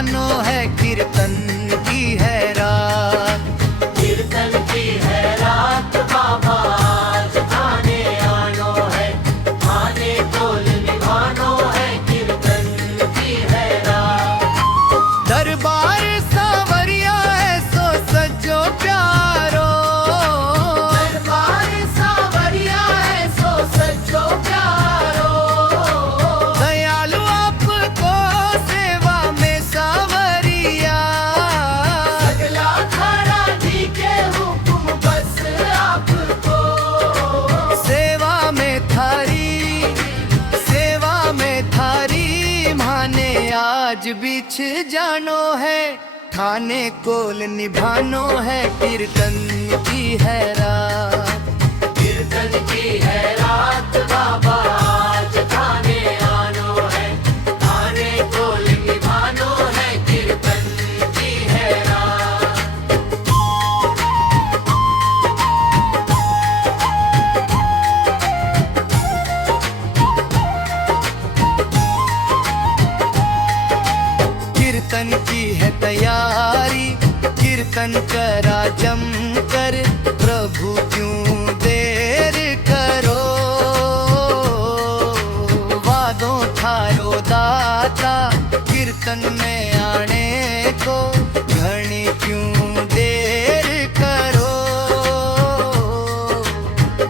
निभानो है, कीर्तन की है रात। कीर्तन की है रात बाबा, आज थाने आनो है, थाने कोल निभानो है, कीर्तन की है रात। दरबार सावरिया है सो सजो प्यारो, दरबार सावरिया है सो सजो प्यारो। दयालु आपको सेवा में सावरिया, सगला खड़ा जी के हुक्म बस आपको। सेवा में थारी माने आज बिछ जानो है, थाने कोल निभानो है, कीर्तन की है रात। कीर्तन की है रात बाबा, आज थाने आनो है, थाने कोल निभानो है, कीर्तन की है रात। कीर्तन की है तैयारी, कीर्तन करा जम कर, प्रभु क्यों देर करो। वादों थारो दाता, कीर्तन में आने को, घणी क्यों देर करो।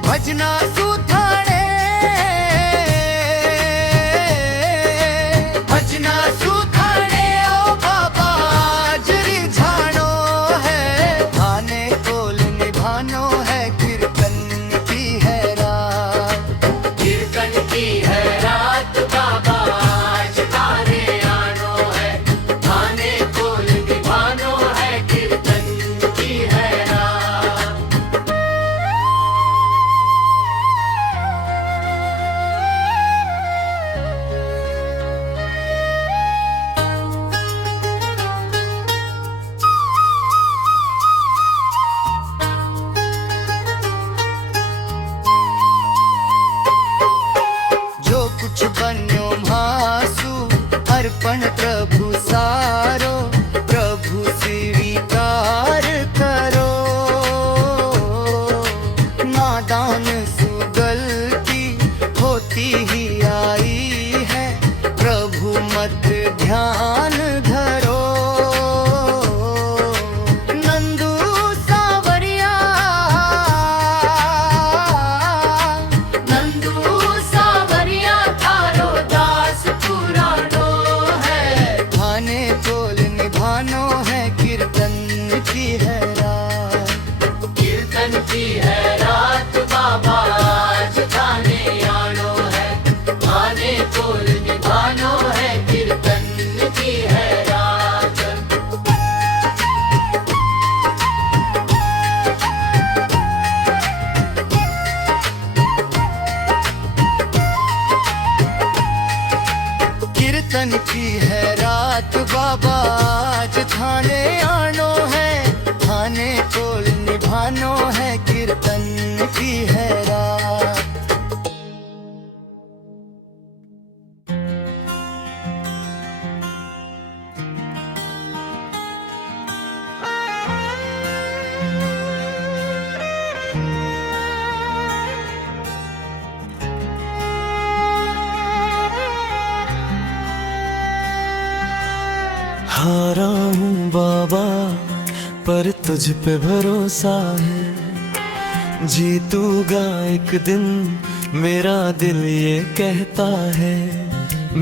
भजना सुथाने, भजना सुथाने ओ बाबा जरी झानो है, थाने कोल निभानो है, कीर्तन की है रात। कीर्तन की है रात बाबा, आज थाने आनो है, थाने कोल निभानो है, कीर्तन की है रात। जो कुछ बन्यो मासु, अर्पण प्रभु सारो, प्रभु स्वीकार करो। नादान सुगलती होती ही आई है, प्रभु मत ध्यान धरो। नंदू सावरिया, नंदू सावरिया थारो दास पुरानो है, थाने कोल निभानो है, कीर्तन की है रात। कीर्तन की है रात बाबा, आज थाने आनो है, थाने कोल निभानो है, कीर्तन की है रात। कीर्तन की है रात बाबा, आज थाने आनो है, थाने कोल निभानो है, कीर्तन की है रात। हारा हूँ बाबा पर तुझ पे भरोसा है, जीतूंगा एक दिन मेरा दिल ये कहता है।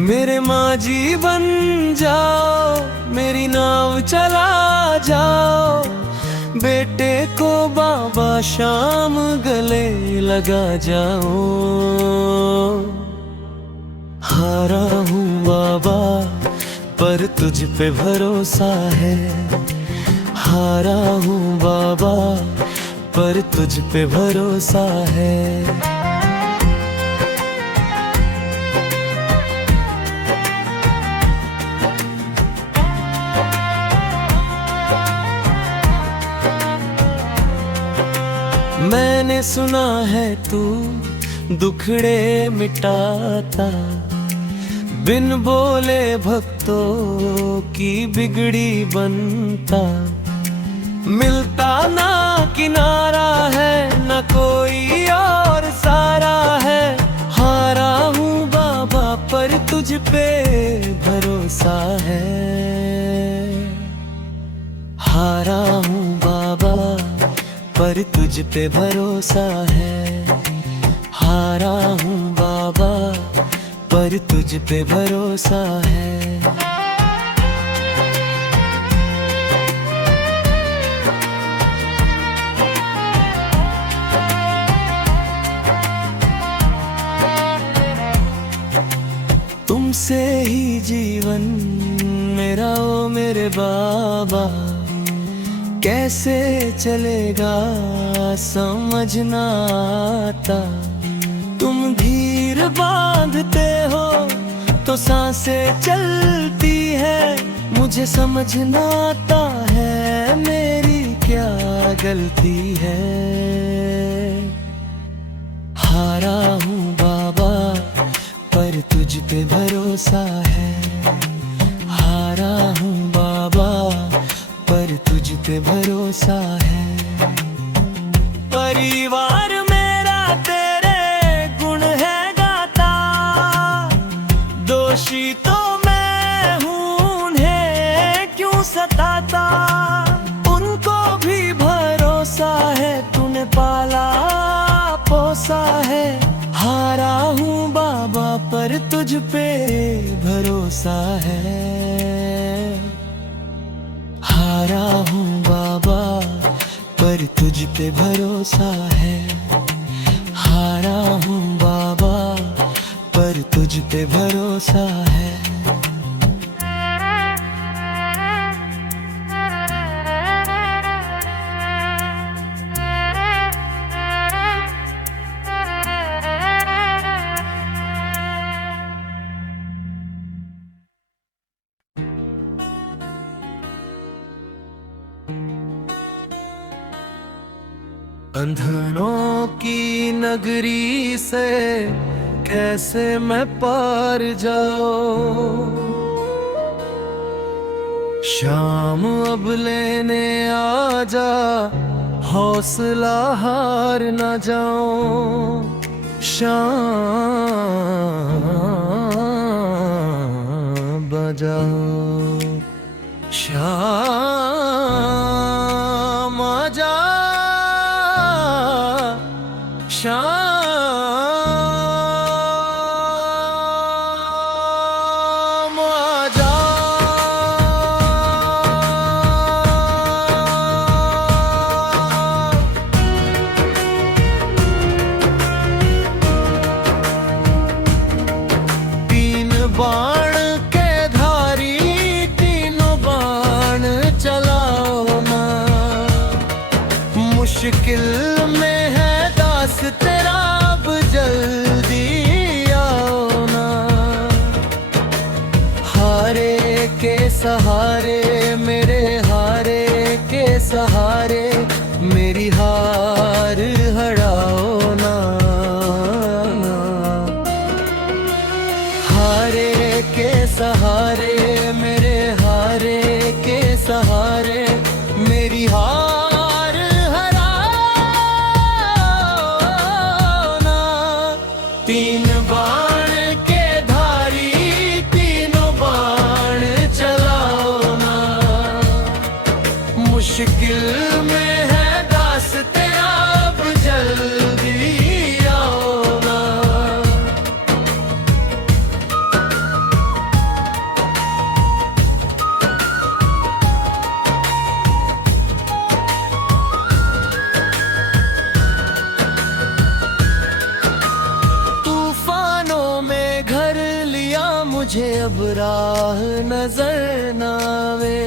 मेरे माजी बन जाओ, मेरी नाव चला जाओ, बेटे को बाबा शाम गले लगा जाओ। हारा हूँ बाबा पर तुझ पे भरोसा है, हारा हूँ बाबा पर तुझ पे भरोसा है। मैंने सुना है तू दुखड़े मिटाता, बिन बोले भक्तों की बिगड़ी बनता, मिलता ना किनारा है न कोई और सारा है। हारा हूँ बाबा पर तुझ पे भरोसा है, हारा हूँ बाबा पर तुझ पे भरोसा है, हारा हूँ बाबा पर तुझ पे भरोसा है। तुमसे ही जीवन मेरा ओ मेरे बाबा, कैसे चलेगा समझ ना आता। तुम धीर बांधते हो तो सांसें चलती है, मुझे समझ ना आता है मेरी क्या गलती है। हारा हूँ बाबा पर तुझ पे भरोसा है, हारा हूँ बाबा पर तुझ पे भरोसा है। परिवार मेरा तेरे गुण है गाता, दोषी तो मैं हूँ उन्हें क्यों सताता। उनको भी भरोसा है तूने पाला पोसा है, हारा हूँ बाबा पर तुझ पे भरोसा है, हारा हूँ बाबा पर तुझ पे भरोसा है, हारा हूँ बाबा पर तुझ पे भरोसा है। अंधनों की नगरी से कैसे मैं पार जाऊं, शाम अब लेने आ जा हौसला हार न जाऊं। शाम बजाओ शाम आजा, शाम आजा। तीन बाण के धारी तीनों बाण चलाओ ना, मुश्किल में है दास तेरा अब जल्दी आओ ना। हारे के सहारे मेरे हारे के सहारे मेरी हार हराओ ना। हारे के सहारे मेरे हारे के सहारे मेरी हार हराओ ना। तीन बाण के धारी तीनों बाण चलाओ ना, मुश्किल में है दास तेरा अब जल्दी आओ ना। तूफानों में घर लिया मुझे अब राह नजर न आवे।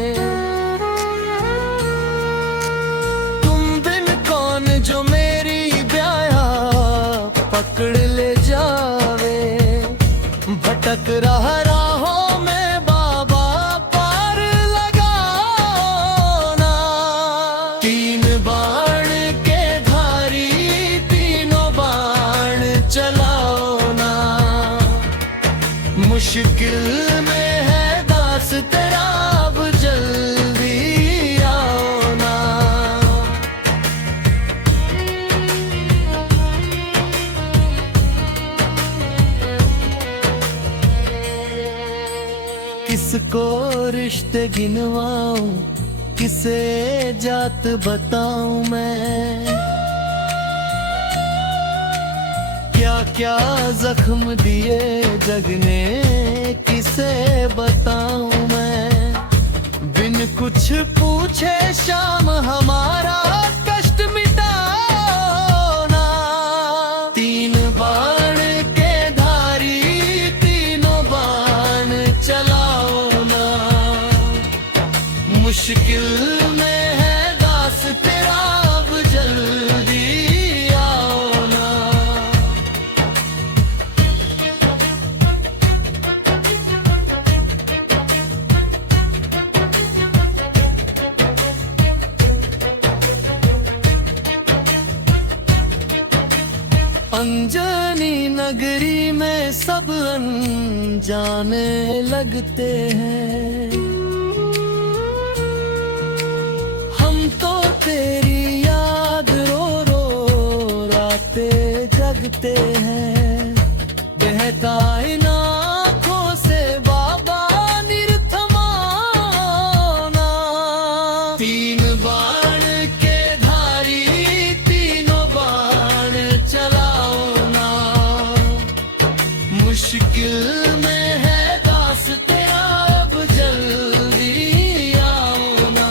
तुम बिन कौन जो मेरी ब्याया पकड़ ले जावे। भटक रहा राहों में बाबा पार लगाओ ना। तीन बाण के धारी तीनों बाण चलाओ ना, मुश्किल रिश्ते गिनवाऊं, किसे जात बताऊं मैं। क्या क्या जख्म दिए जग ने, किसे बताऊं मैं। बिन कुछ पूछे शाम हमारा कष्ट मिटाओ ना। तीन बाण के धारी तीनों बाण चलाओ ना। मुश्किल में है दास तेरा, अब जल्दी आओ ना। अंजनी नगरी में सब अनजाने लगते हैं। हम तो तेरी याद रो रो राते जगते हैं। बहता इन आँखों से बाबा निरथमा ना। तीन बाण के धारी तीनों बाण चलाओ ना। मुश्किल में है दास तेरा, अब जल्दी आओ ना।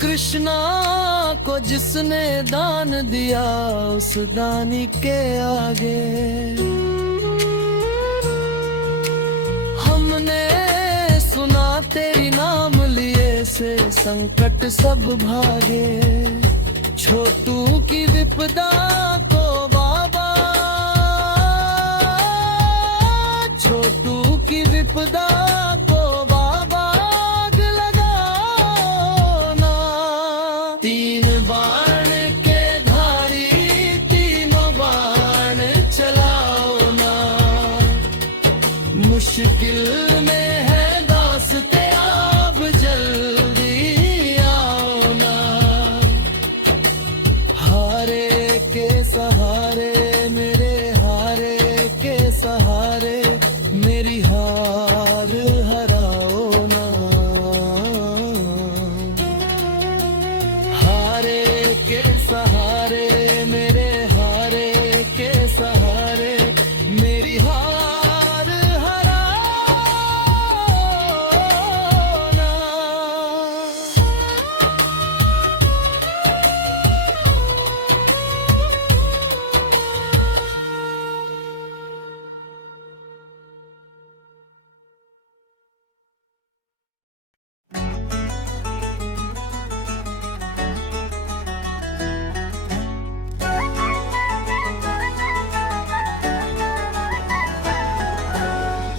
कृष्णा को जिसने दान दिया, उस दानी के आगे हमने सुना तेरी नाम लिए से संकट सब भागे। छोटू की विपदा को बाबा, छोटू की विपदा को बाबा आग लगाओ ना। तीन बाण के धारी तीनों बाण चलाओ ना। मुश्किल में है दास तेरा, अब जल्दी आओ ना। हारे के सहारे मेरे, हारे के सहारे मेरी हार हराओ ना। हारे के सहारे मेरे, हारे के सहारे मेरी हार हराओ ना।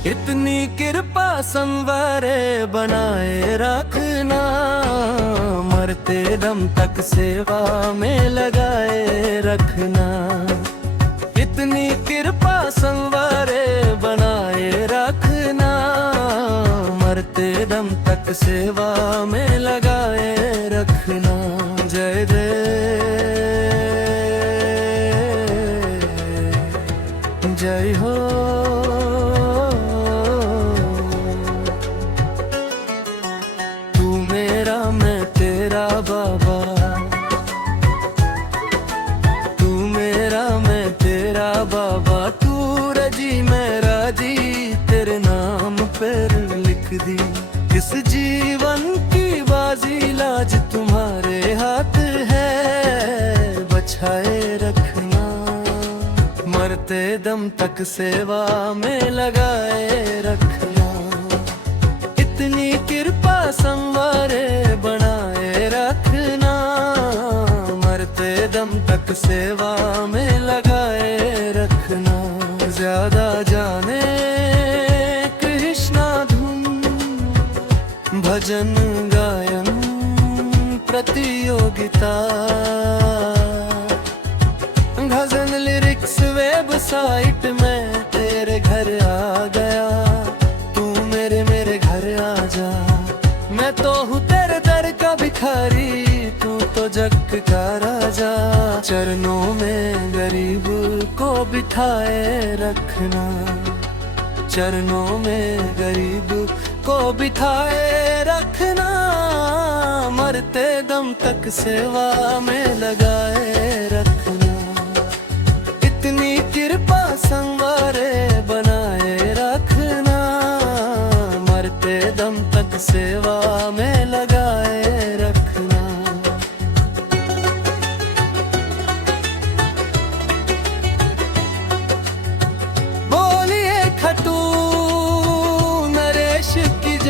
इतनी कृपा संवारे बनाए रखना, मरते दम तक सेवा में लगाए रखना। इतनी कृपा संवारे बनाए रखना, मरते दम तक सेवा में लगाए रखना। जय जय हो। बाबा तू मेरा, मैं तेरा बाबा। तू रजी मैं राजी, तेरे नाम पर लिख दी। इस जीवन की बाजी लाज तुम्हारे हाथ है, बचाए रखना। मरते दम तक सेवा में लगाए रखना। इतनी कृपा संवारे बनाए रखना, मरते दम तक सेवा में लगाए रखना। ज्यादा जाने कृष्णा धुन, भजन गायन प्रतियोगिता। भजन लिरिक्स वेबसाइट में तेरे घर आ गया। तू मेरे घर आ जा। मैं तो हूँ तेरे दर का भिखारी, तू तो जग का राजा। चरणों में गरीब को बिठाए रखना, चरणों में गरीब को बिठाए रखना, मरते दम तक सेवा में लगाए रखना। इतनी कृपा संवारे बनाए रखना, मरते दम तक सेवा में लगाए रखना। बोलिए खटू नरेश की जय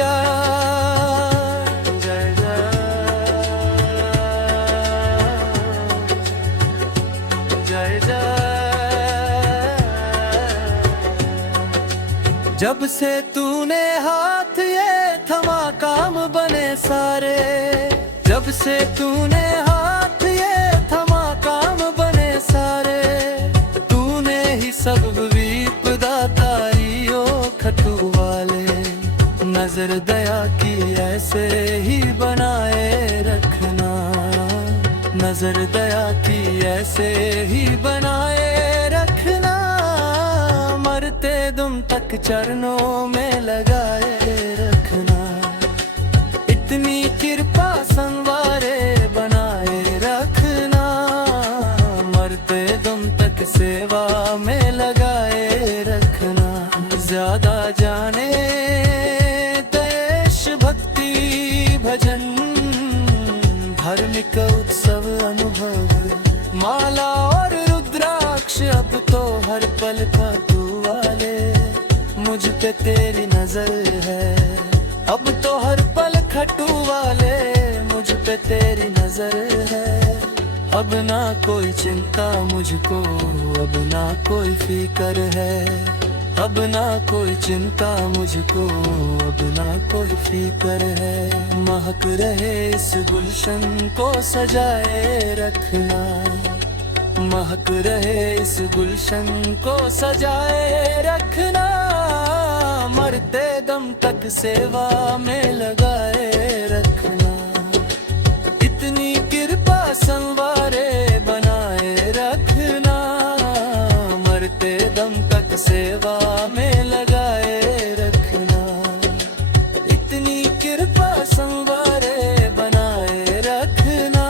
जय जय जय जय। जब से तूने हाथ ये थमा काम बने सारे, जब से तूने हाथ ये थमा काम बने सारे, तूने ही सब विपदा तारी ओ खटू वाले। नजर दया की ऐसे ही बनाए रखना, नजर दया की ऐसे ही बनाए रखना, मरते दम तक चरणों में लगाए रखना। इतनी कृपा संवारे बनाए रखना, मरते दम तक सेवा में लगाए रखना। ज्यादा जाने देश भक्ति भजन, धार्मिक उत्सव अनुभव, माला और रुद्राक्ष अब तो हर पल खाटू वाले। मुझ पे तेरी नजर है, अब तो हर पल खटू वाले, मुझ पे तेरी नजर है। अब ना कोई चिंता मुझको, अब ना कोई फिकर है, अब ना कोई चिंता मुझको, अब ना कोई फिकर है। महक रहे इस गुलशन को सजाए रखना, महक रहे इस गुलशन को सजाए रखना, मरते दम तक सेवा में लगाए रखना। इतनी कृपा संवारे बनाए रखना, मरते दम तक सेवा में लगाए रखना। इतनी कृपा संवारे बनाए रखना,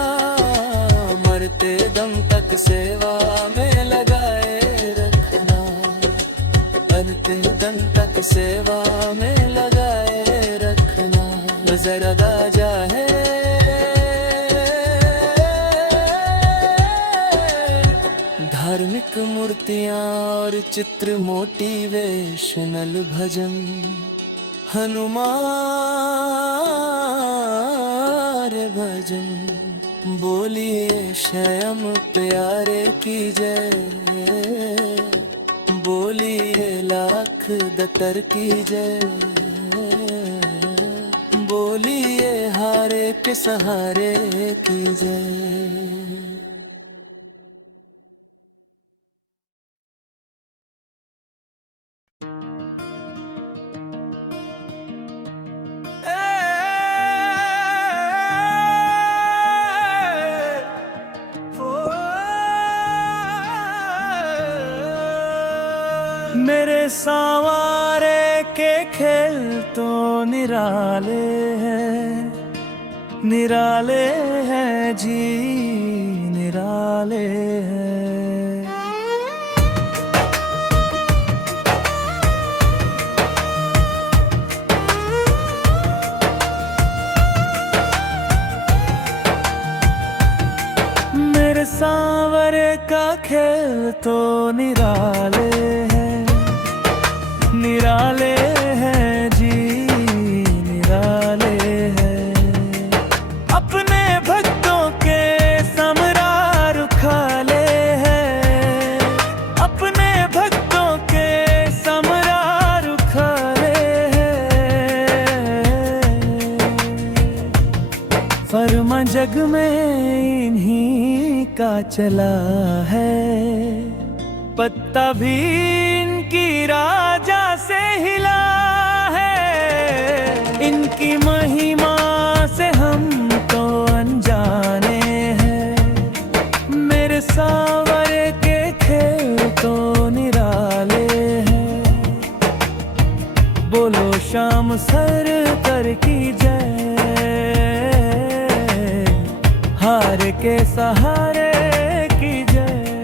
मरते दम तक सेवा में लगाए रखना, मरते दम तक सेवा में लगाए रखना। जरा राजा है धार्मिक मूर्तियां और चित्र, मोटिवेशनल भजन, हनुमान भजन। बोलिए श्याम प्यारे की जय, बोलिए लाख दतर की जय, बोलिए हारे के सहारे की जय। मेरे सांवारे के खेल तो निराले हैं, निराले हैं जी, निराले हैं। मेरे सांवरे का खेल तो निराले हैं, निराले हैं जी, निराले हैं। अपने भक्तों के समरार खाले हैं, अपने भक्तों के समरार खाले हैं। फरमा जग में इन्हीं का चला है, पत्ता भी इनकी राजा से हिला है। इनकी महिमा से हम तो अनजाने हैं, मेरे सांवरे के खेल तो निराले हैं। बोलो शाम सर कर की जय, हार के सहारे की जय।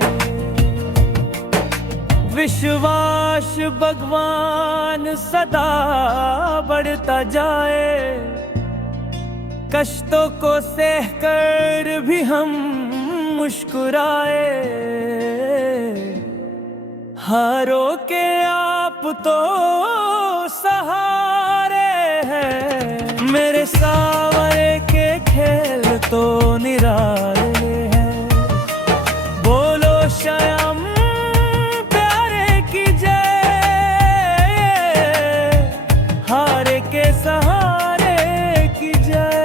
विश्वास भगवान सदा बढ़ता जाए, कष्टों को सह कर भी हम मुस्कुराए। हारों के आप तो सहारे हैं, मेरे सांवरे के खेल तो निराले हैं। बोलो श्याम प्यारे की जय, हारे के सहारे की जय।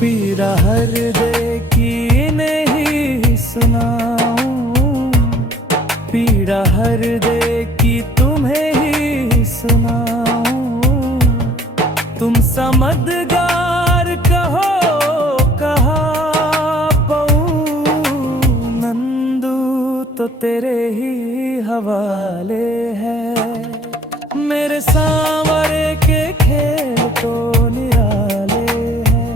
पीड़ा हृदय की नहीं सुनाऊं, पीड़ा हृदय की तुम्हें ही सुनाऊं। तुम समझदार कहो कहा पाऊं, नंदू तो तेरे ही हवाले है। मेरे सांवरे के खेल तो निराले हैं,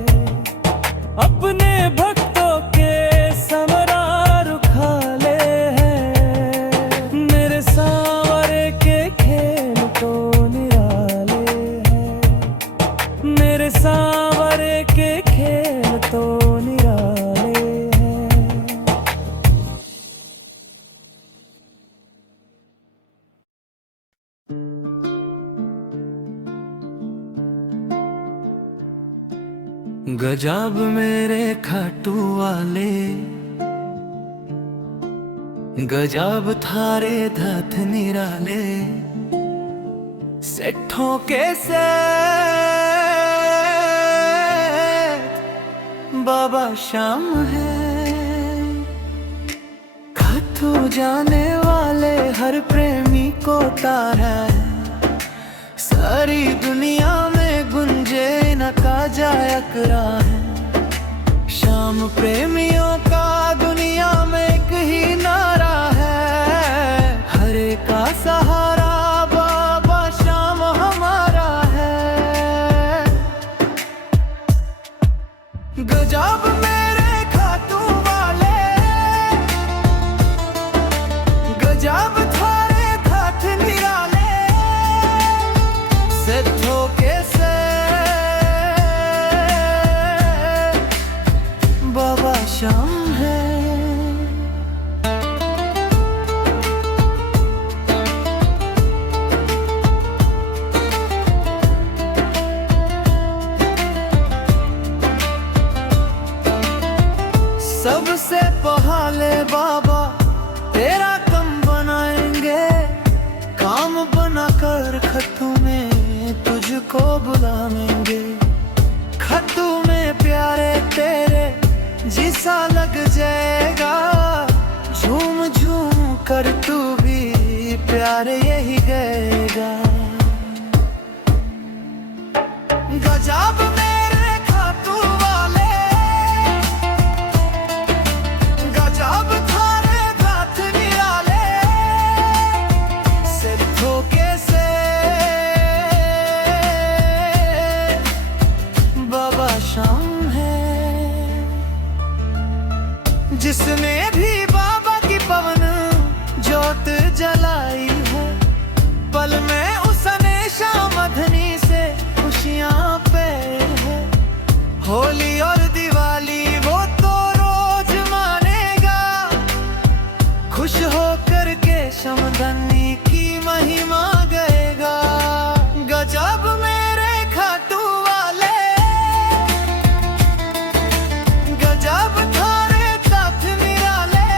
अपने भक्तों के समरा रुखाले हैं। मेरे सांवरे के खेल तो निराले हैं, मेरे सांवरे के खेल तो निराले हैं। गजब मेरे खाटू वाले, गजब थारे धत निराले। सेठों के सेठ बाबा श्याम है, खाटू जाने वाले हर प्रेमी को तारा है। सारी दुनिया में गुंजे इनका जायकरा है, श्याम प्रेमियों का दुनिया में एक ही नारा है। हरे का सहारा बाबा श्याम हमारा है। गजब मेरे खाटू वाले, गजब थारे घाट निराले। सेठों के सेठ बाबा श्याम है। सबसे पहले बाबा तेरा कम बनाएंगे, काम बनाकर खट्टू में तुझको बुलाएंगे। खट्टू में प्यारे तेरे जिसा लग जाएगा, झूम झूम कर तू भी प्यारे यही गाएगा। गजब मेरे खाटू वाले, गजब थारे घाट निराले। सेठों के सेठ बाबा श्याम है। जिसने भी बाबा की पवन ज्योत जलाई है, पल में उसने शामधनी से खुशियां पे है। होली और दिवाली वो तो रोज मानेगा, खुश होकर के शमधनी की महिमा गाएगा। गजब मेरे खाटू वाले, गजब थारे तथ निराले।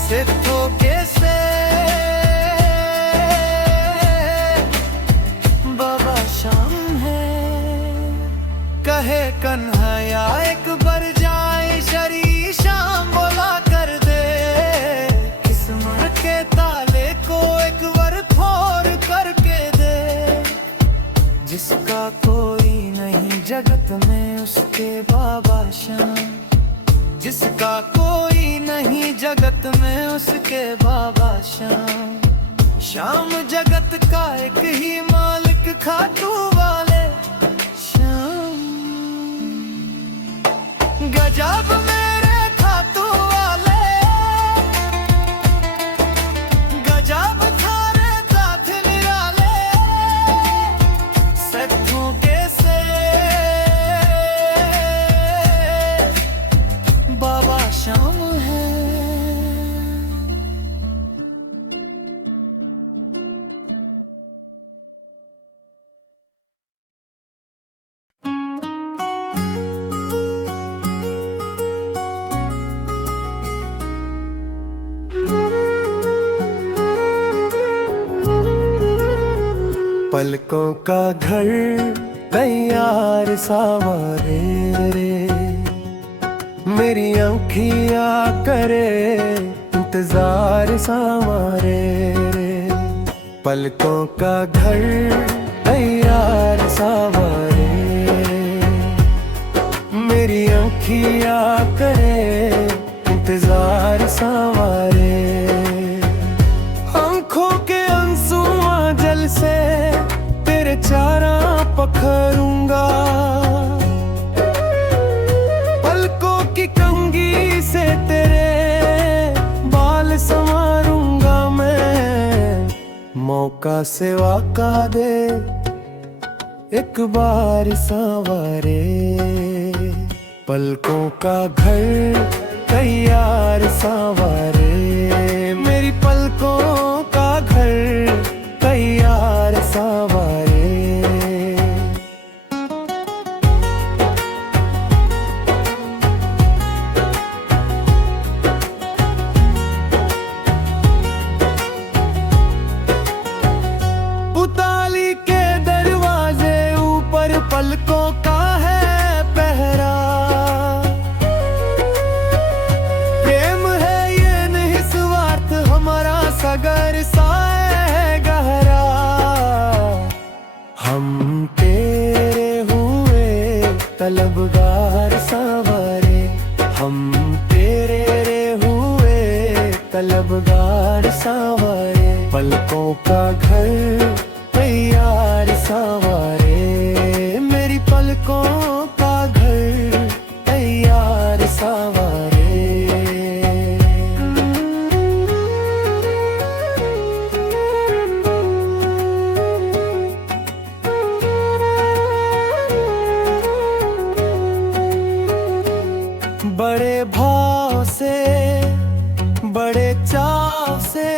सेठों के सेठ बाबा श्याम है। कहे कन्हैया एक बार जाए शरी श्याम बोला कर दे, श्याम, जिसका कोई नहीं जगत में उसके बाबा श्याम। श्याम जगत का एक ही मालिक खाटू वाले श्याम। गजब मेरे खाटू वाले, गजब थारे दाथ निराले, सत्थों के से बाबा श्याम है। पलकों का घर तैयार सावरे रे, मेरी आँखियाँ करे इंतजार सावरे रे। पलकों का घर तैयार सावरे, मेरी आँखियाँ करे इंतजार सावरे। आँखों के आंसुओं जल से तेरे चारा पखरूंगा, पलकों की कंघी से तेरे बाल संवारूंगा मैं। मौका से वाका दे एक बार संवारे, पलकों का घर तैयार संवारे, मेरी पलकों का घर तैयार संवारे। पुताली के दरवाजे ऊपर पलकों का है पहरा, प्रेम है ये निस्वार्थ हमारा सगर सा है गहरा। हम तेरे हुए तलबगार सांवरे, हम तेरे हुए तलबगार सांवरे। पलकों का घर तैयार सांवरे, मेरी पलकों का घर तैयार सांवरे। बड़े भाव से बड़े चाव से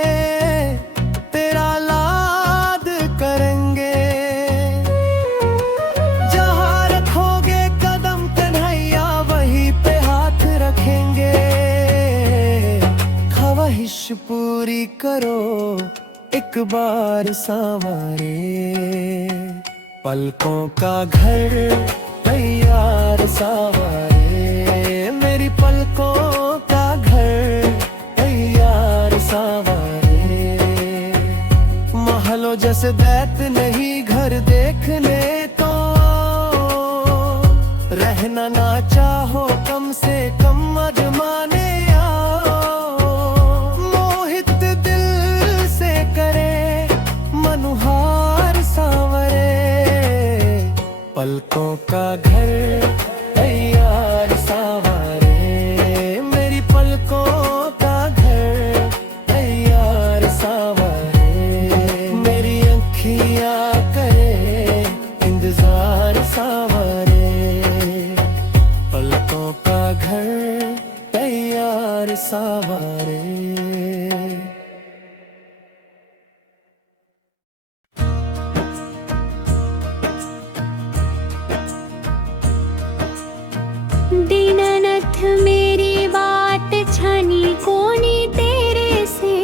तेरा लाद करेंगे, जहाँ रखोगे कदम कन्हैया वहीं पे हाथ रखेंगे। ख्वाहिश पूरी करो एक बार सांवरे, पलकों का घर तैयार सांवरे, मेरी पलकों का घर तैयार सांवरे। महलों जैसे दैत नहीं घर देखने तो, रहना ना चाहो कम से कम अजमाने आओ। मोहित दिल से करे मनुहार सांवरे, पलकों का घर तैयार सांवरे, मेरी पलकों का घर तैयार सांवरे। मेरी आँखियाँ करे इंतजार सांवरे, पलकों का घर तैयार सांवरे। दीनानाथ मेरी बात छानी कोनी तेरे से,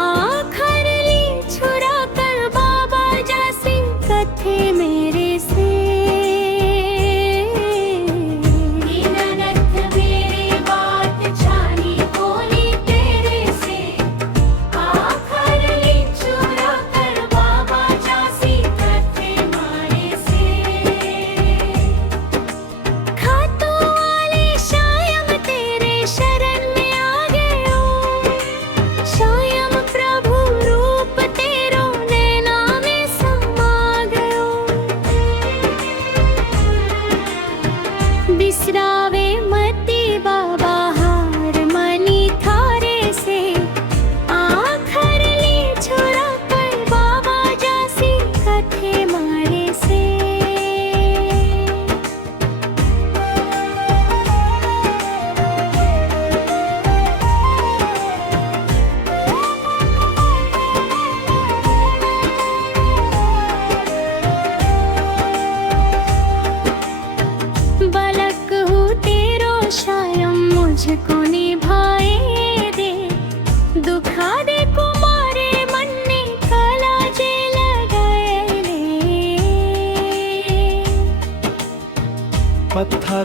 आखर ली छुरा कर बाबा जा सिंह कथे मेरे से। दीनानाथ मेरी बात छानी कोनी तेरे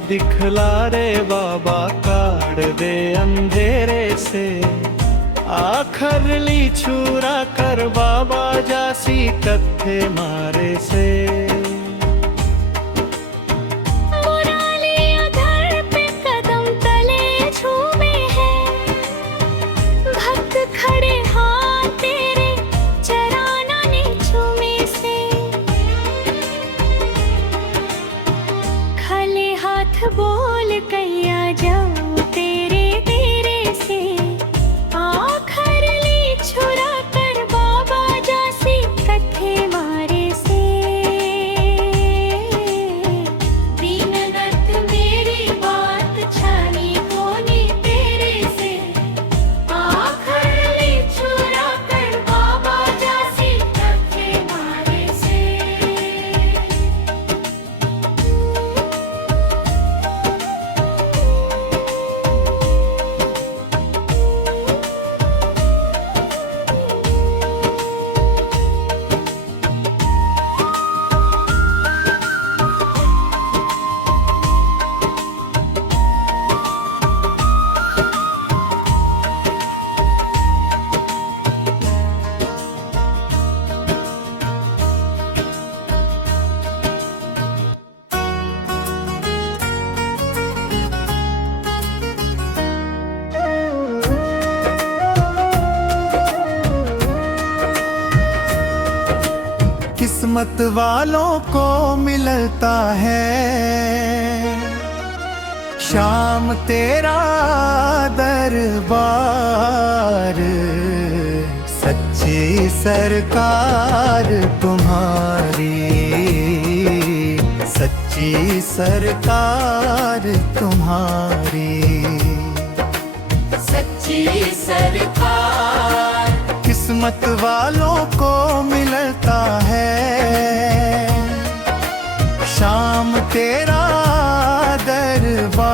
दिखला रे बाबा काढ़ दे अंधेरे से आखर ली छुरा कर बाबा जासी कत्थे मारे से बोल कैया जाऊं तेरे तेरे से आखर ली छुरा कर बाबा जासी कत्थे मारे से दीननाथ मेरी बात छानी होनी तेरे से आखर ली छुरा कर बाबा जासी कत्थे मारे से। किस्मत वालों को मिलता है शाम तेरा दरबार सच्ची सरकार तुम्हारी सच्ची सरकार तुम्हारी सच्ची सरकार किस्मत वालों को मिलता है शाम तेरा दरबार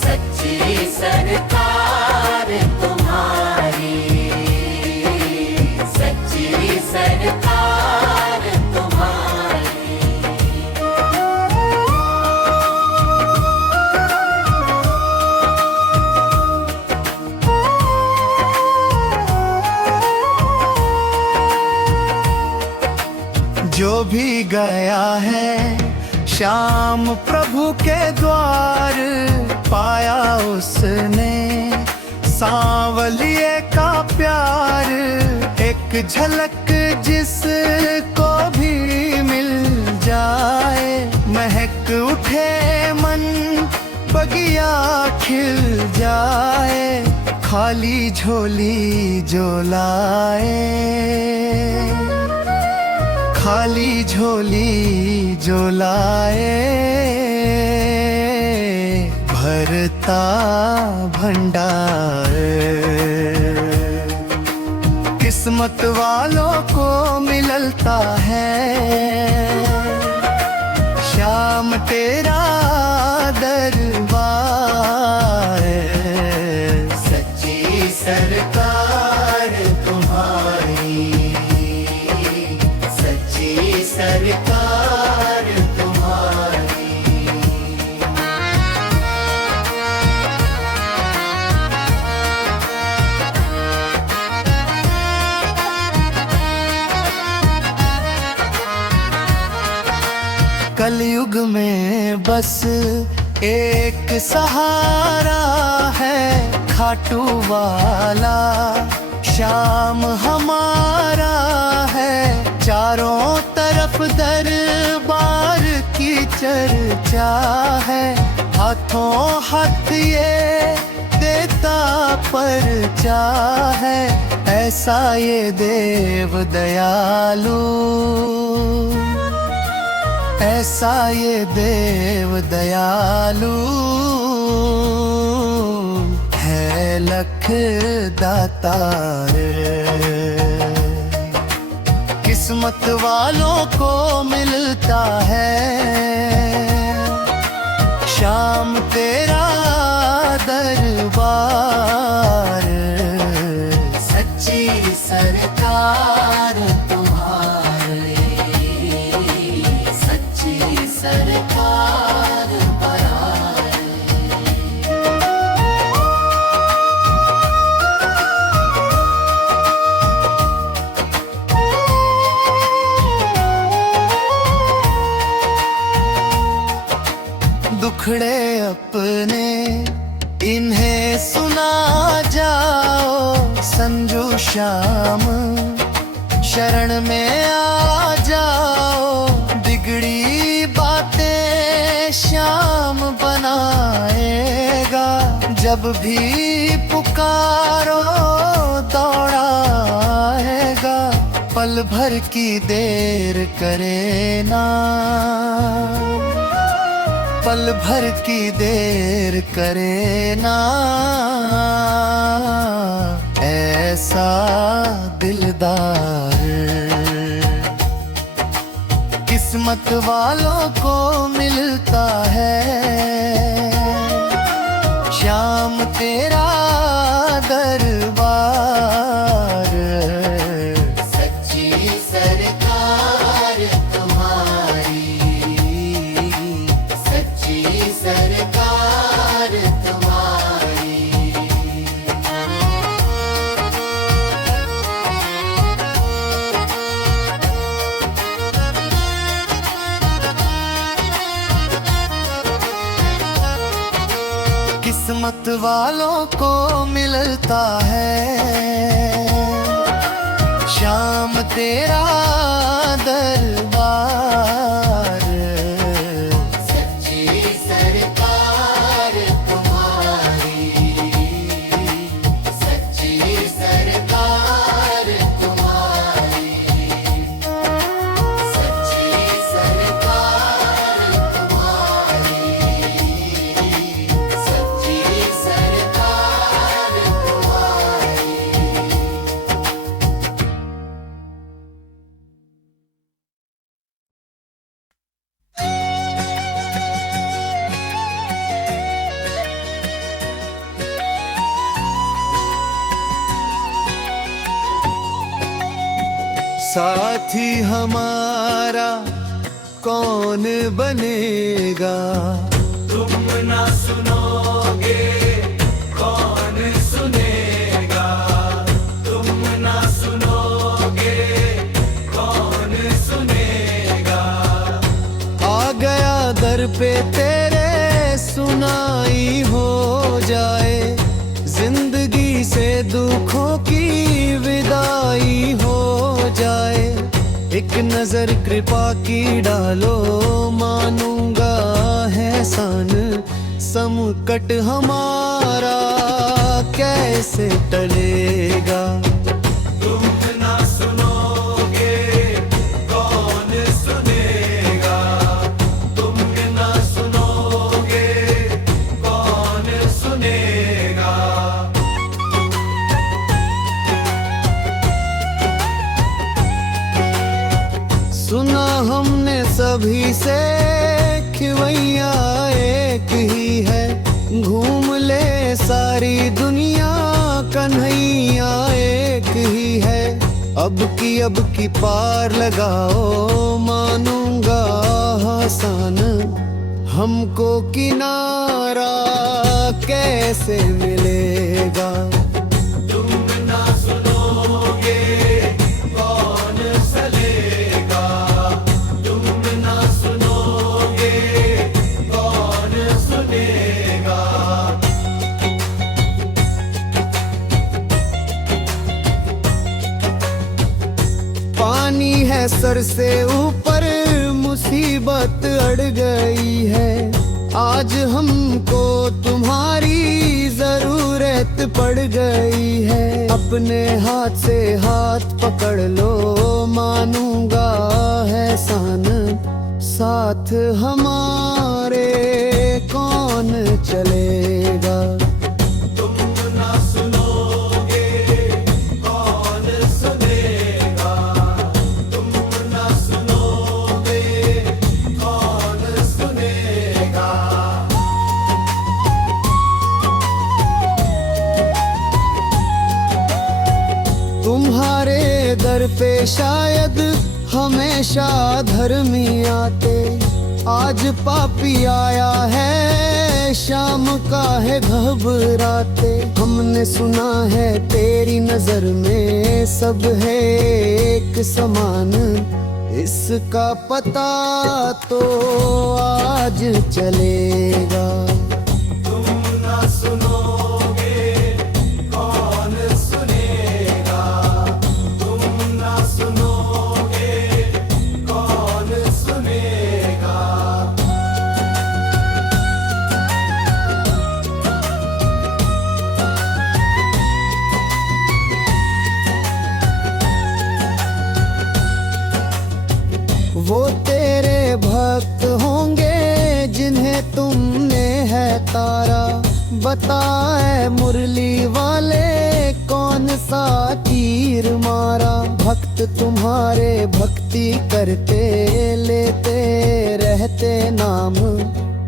सच्ची सरकार तुम्हारी सच्ची सरकार तुम्हारी। जो भी गया है श्याम प्रभु के द्वार पाया उसने सांवलिए का प्यार एक झलक जिसको भी मिल जाए महक उठे मन बगिया खिल जाए खाली झोली जो लाए खाली झोली जो लाए भरता भंडार किस्मत वालों को मिलता है शाम तेरा दरबार सच्ची सरकार तुम्हारी सच्ची सरकार तुम्हारी। कलयुग में बस एक सहारा है खाटू वाला शाम हमारा है चारों तरफ दरबार की चर्चा है हाथों हाथ ये देता परचा है ऐसा ये देव दयालु ऐसा ये देव दयालु है लख दातार किस्मत वालों को मिलता है शाम तेरा दरबार सच्ची सरकार तुम्हारी सच्ची सरकार। संजू श्याम शरण में आ जाओ, बिगड़ी बातें श्याम बनाएगा। जब भी पुकारो दौड़ाएगा, पल भर की देर करे ना, पल भर की देर करे ना। ऐसा दिलदार किस्मत वालों को मिलता है। श्याम तेरा दरबार, सच्ची सरकार तुम्हारी, सच्ची सरकार तुम्हारी। किस्मत वालों को मिलता है। श्याम तेरा दरबार, सच्ची सरकार तुम्हारी, सच्ची सरकार तुम्हारी, सच्ची सरकार तुम्हारी, सच्ची सरकार तुम्हारी। साथी हमारा कौन बनेगा? तुम ना सुनोगे कौन सुनेगा? तुम ना सुनोगे कौन सुनेगा? आ गया दर पे तेरे सुनाई हो जाए, जिंदगी से दुखों की विदाई हो जाए। एक नजर कृपा की डालो, मानूंगा एहसान। संकट हमारा कैसे टलेगा? तुम ना सुनोगे कौन सुनेगा? तुम ना सुनोगे कौन सुनेगा? सुना हमने सभी से खिवैया एक ही है, घूम ले सारी दुनिया कन्हैया एक ही है। अब की पार लगाओ, मानूंगा आसान। हमको किनारा कैसे मिलेगा? तुम ना सुनोगे कौन सलेगा? तुम ना सुनोगे कौन सुनेगा? पानी है सर से ऊपर, मुसीबत अड़ गई है। आज हमको तुम्हारी जरूरत पड़ गई है। अपने हाथ से हाथ पकड़ लो, मानूंगा एहसान। साथ हमारे कौन चलेगा? तुम ना सुनोगे कौन सुनेगा? तुम ना सुनोगे कौन सुनेगा? तुम्हारे दर पे शायद हमेशा धर्मी आते, आज पापी आया है श्याम का है घबराते। हमने सुना है तेरी नजर में सब है एक समान, इसका पता तो आज चलेगा। तुम ना सुनोगे कौन सुनेगा? सा तीर मारा। भक्त तुम्हारे भक्ति करते लेते रहते नाम,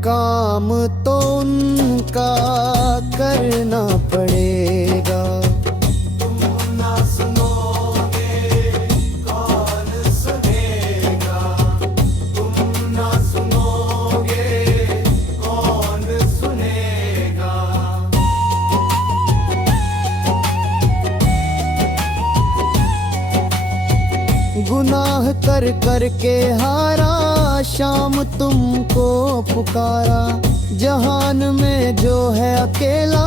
काम तो उनका करना पड़ेगा। तुम ना सुनोगे कौन सुनेगा, तुम ना सुनोगे कौन सुनेगा। गुनाह कर कर के हारा, शाम तुमको पुकारा। जहान में जो है अकेला,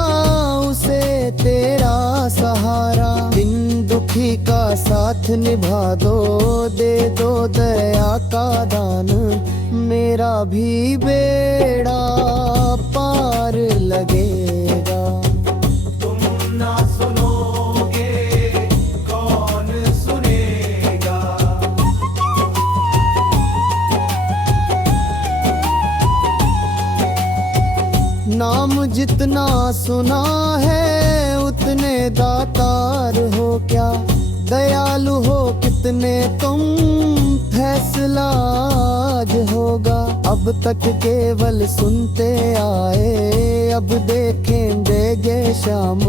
उसे तेरा सहारा। दिन दुखी का साथ निभा दो, दे दो दया का दान। मेरा भी बेड़ा पार लगेगा। तुम ना सुनोगे कौन सुनेगा। नाम जितना सुना है उतने दातार हो क्या। दयालु हो कितने तुम, फैसला आज होगा। अब तक केवल सुनते आए, अब देखेंगे शाम।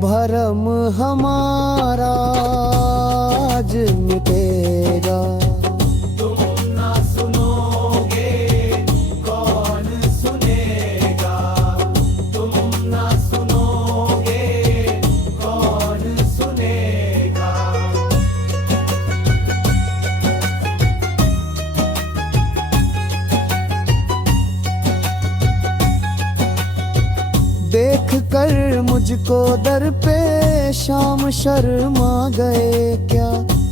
भरम हमारा आज मिटेगा। तुम ना सुनोगे कौन सुनेगा, तुम ना सुनोगे कौन सुनेगा। देख कर मुझको दर पे शाम शर्मा गए क्या।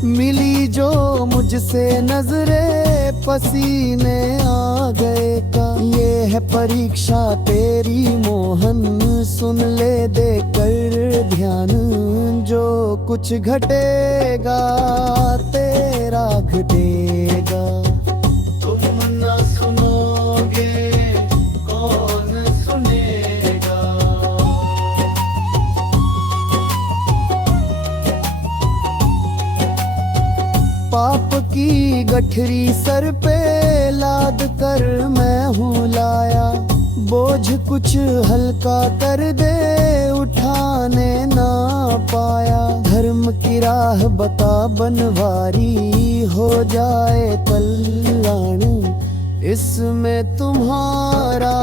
मिली जो मुझसे नजरे, पसीने आ गए का। ये है परीक्षा तेरी मोहन, सुन ले दे कर ध्यान। जो कुछ घटेगा तेरा घटेगा। तुम ना सुनोगे कौन सुनेगा। पाप की गठरी सर पे लाद कर मैं हूँ लाया। बोझ कुछ हल्का कर दे, उठाने ना पाया। धर्म की राह बता बनवारी, हो जाए कल्याण। इसमें तुम्हारा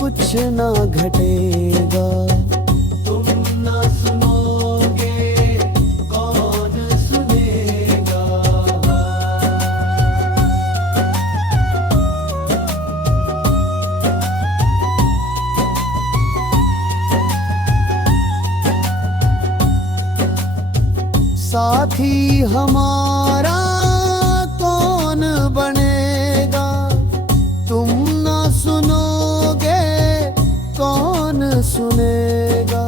कुछ ना घटेगा। तुम ना सुनोगे कौन सुनेगा। साथी हमारा कौन बनेगा। तुम ना सुनोगे कौन सुनेगा।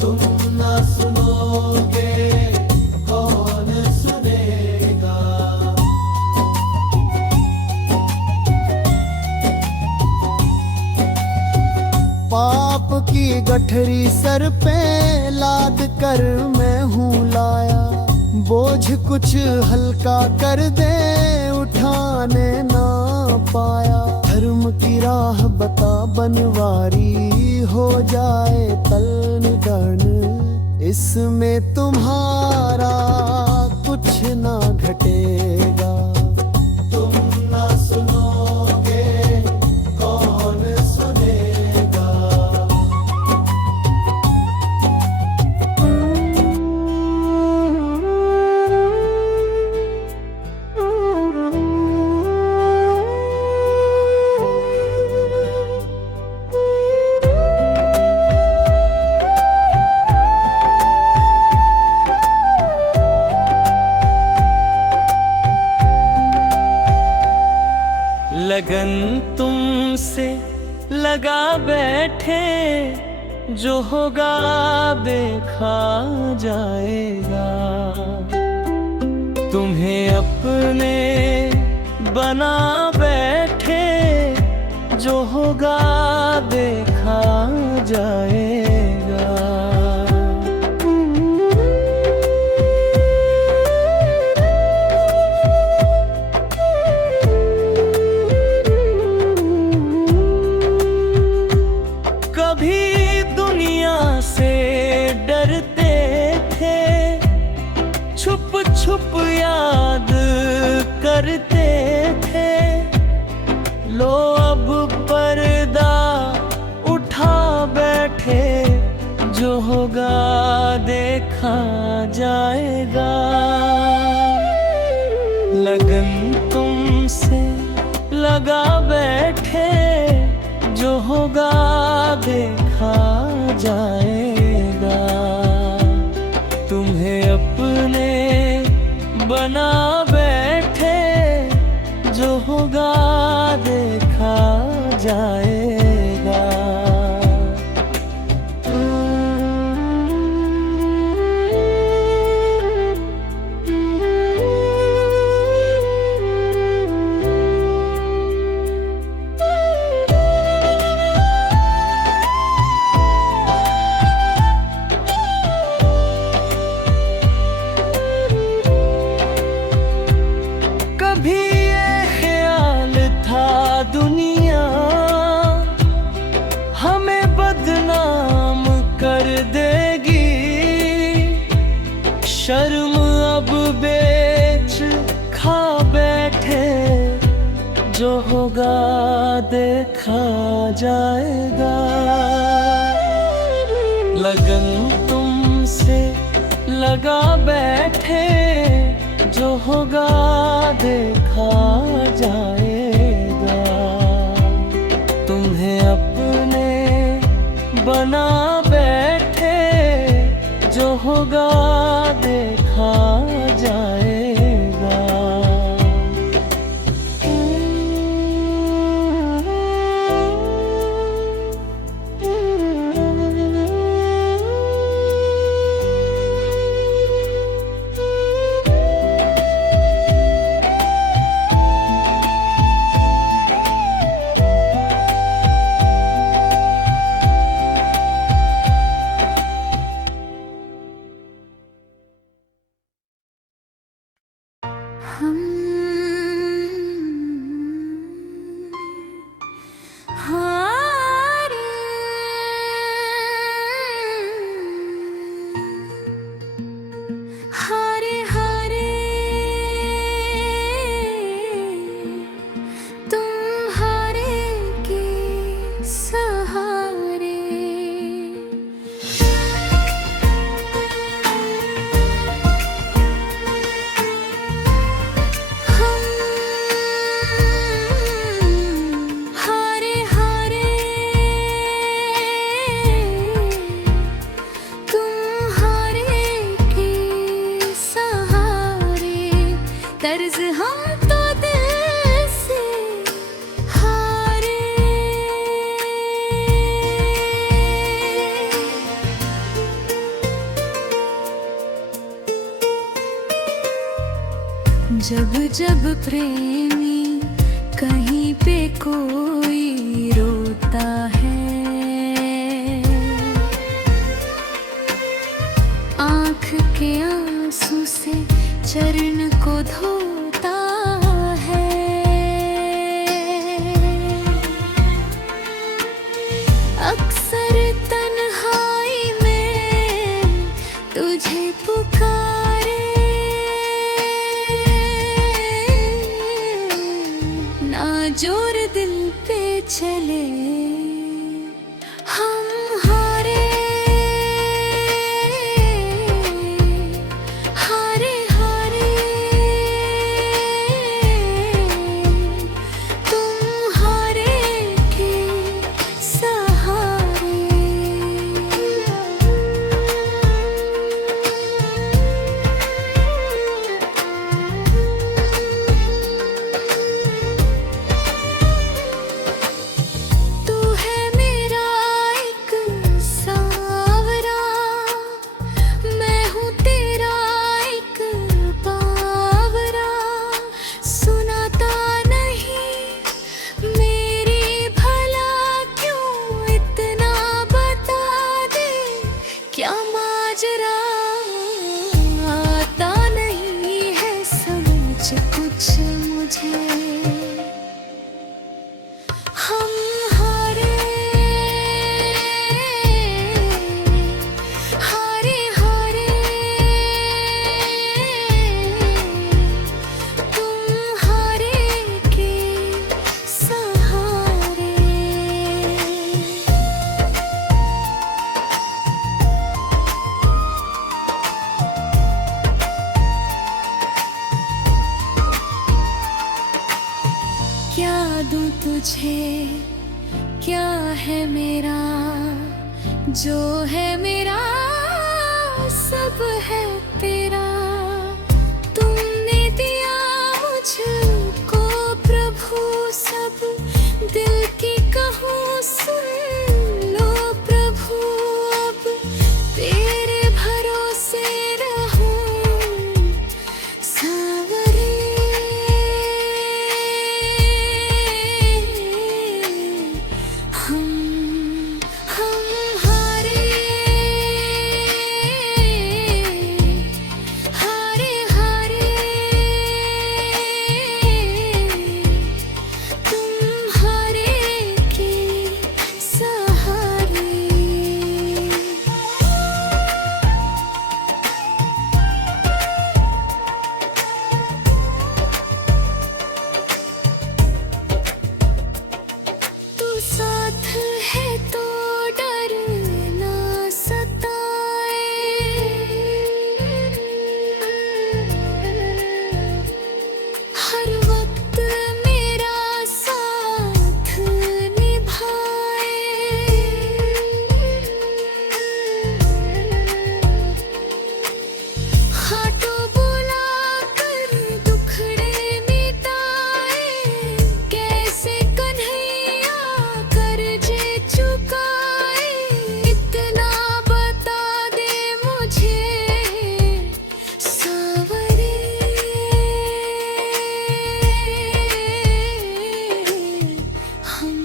तुम ना सुनोगे कौन सुनेगा। पाप की गठरी सर पे लाद कर मैं हूँ लाया। बोझ कुछ हल्का कर दे, उठाने ना पाया। धर्म की राह बता बनवारी, हो जाए तल निगण। इसमें तुम्हारा कुछ ना घटेगा। तुम ना सुनोगे कौन सुनेगा। लगन तुमसे लगा बैठे, जो होगा देखा जाएगा। तुम्हें अपने बना बैठे, जो होगा देखा जाएगा। कभी दुनिया से डरते थे, छुप छुप याद करते थे, लो अब पर्दा उठा बैठे, जो होगा देखा जाएगा। लगन तुमसे लगा बैठे, जो होगा देखा जाएगा। तुम्हें अपने बना बैठे, जो होगा देखा जाएगा। कभी ये ख्याल था दुनिया हमें बदनाम कर देगी, शर्म अब बेच खा बैठे, जो होगा देखा जाएगा। लगन तुमसे लगा बैठे, जो होगा देखा जाएगा। तुम्हें अपने बना बैठे, जो होगा देखा जाएगा। हम हारे हारे हारे, तुम हारे के सहारे। हारे हारे, तुम हारे के सहारे। कर्ज हम तो दिल से हारे। जब जब प्रेमी कहीं पे कोई रोता है, आँख के आंसू से चरण को धोता है। अक्सर तन्हाई में तुझे पुकारे, ना जोर दिल पे चले, हम हारे हारे हारे, तुम हारे के सहारे। हम हारे हारे हारे तुम हारे के सहारे। क्या दूं तुझे, क्या है मेरा, जो है मेरा सब है तेरा। तुमने दिया मुझको प्रभु सब, दिल की कहूँ सुन लो प्रभु अब। तेरे भरोसे रहूं सावरे। हम हारे हारे हारे तुम हारे के सहारे। तू साथ है तो डर ना सताए। हर वक्त मेरा साथ निभाए। हाथों बुला कर दुखड़े मिटाए। कैसे कन्हैया कर्जे चुकाए। इतना बता दे मुझे सावरे। हम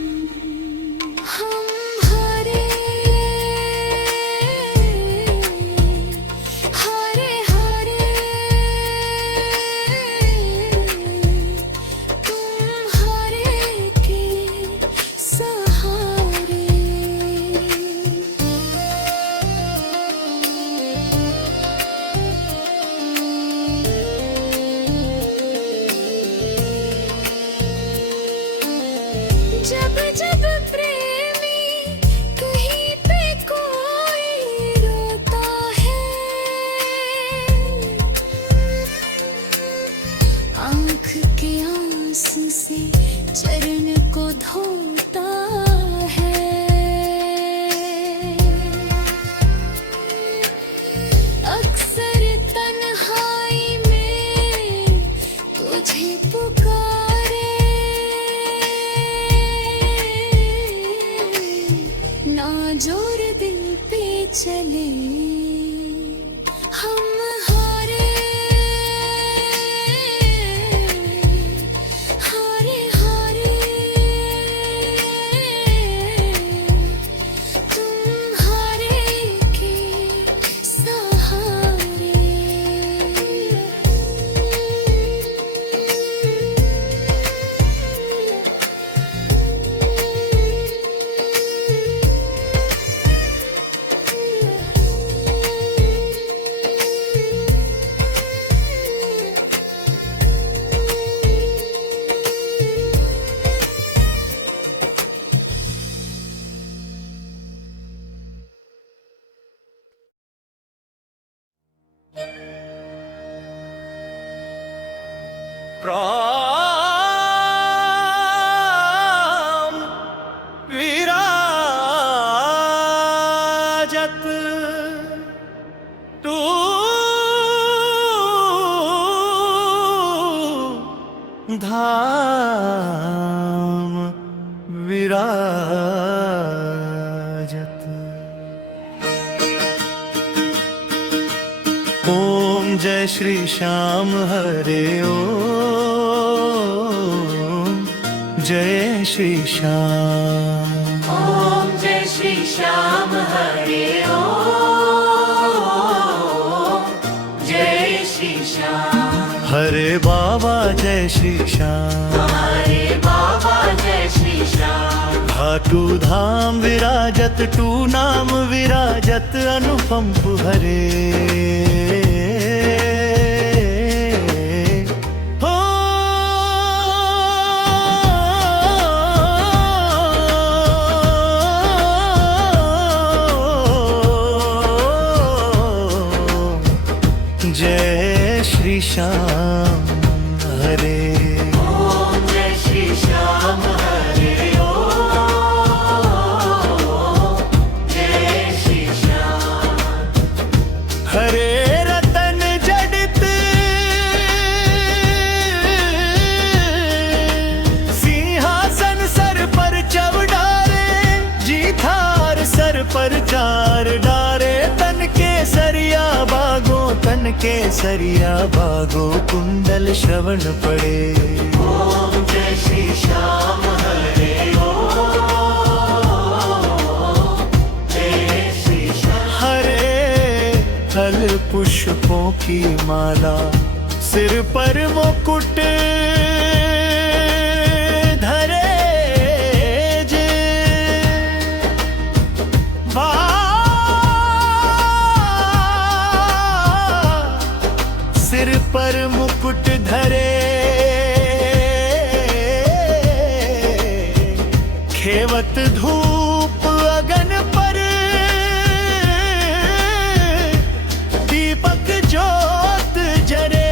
हारे हारे हारे तुम हारे के सहारे। जब जब प्रेमी कहीं पे कोई रोता है। आँख के आंसू से चरण को धोता है। अक्सर तन्हाई में तुझे पुकारे। ना जोर दिल पे चले। हम हारे हारे हारे तुम हारे के सहारे। राम विराजत तू धाम विराजत। ओम जय श्री श्याम हरे ओम जय श्री श्याम। ओम जय श्री श्याम हरे ओम जय श्री श्याम। हरे बाबा जय श्री श्याम। हरे बाबा जय श्री श्याम। खाटू धाम विराजत टू नाम विराजत अनुपम हरे हो जय श्री श्याम हरे जय श्री श्याम हरे जय श्री श्याम हरे रतन जडित सिंहासन सर पर चवडारे जी थार सर पर चार डारे तन के सरिया बागो तन के सरिया बागो कुंडल श्रवण पड़े ओम जय श्री श्याम हरे जय श्री श्याम हरे फल पुष्पों की माला सिर पर मुकुट धरे जे सिर पर मुकुट धरे खेवत धूप अगन पर दीपक ज्योत जरे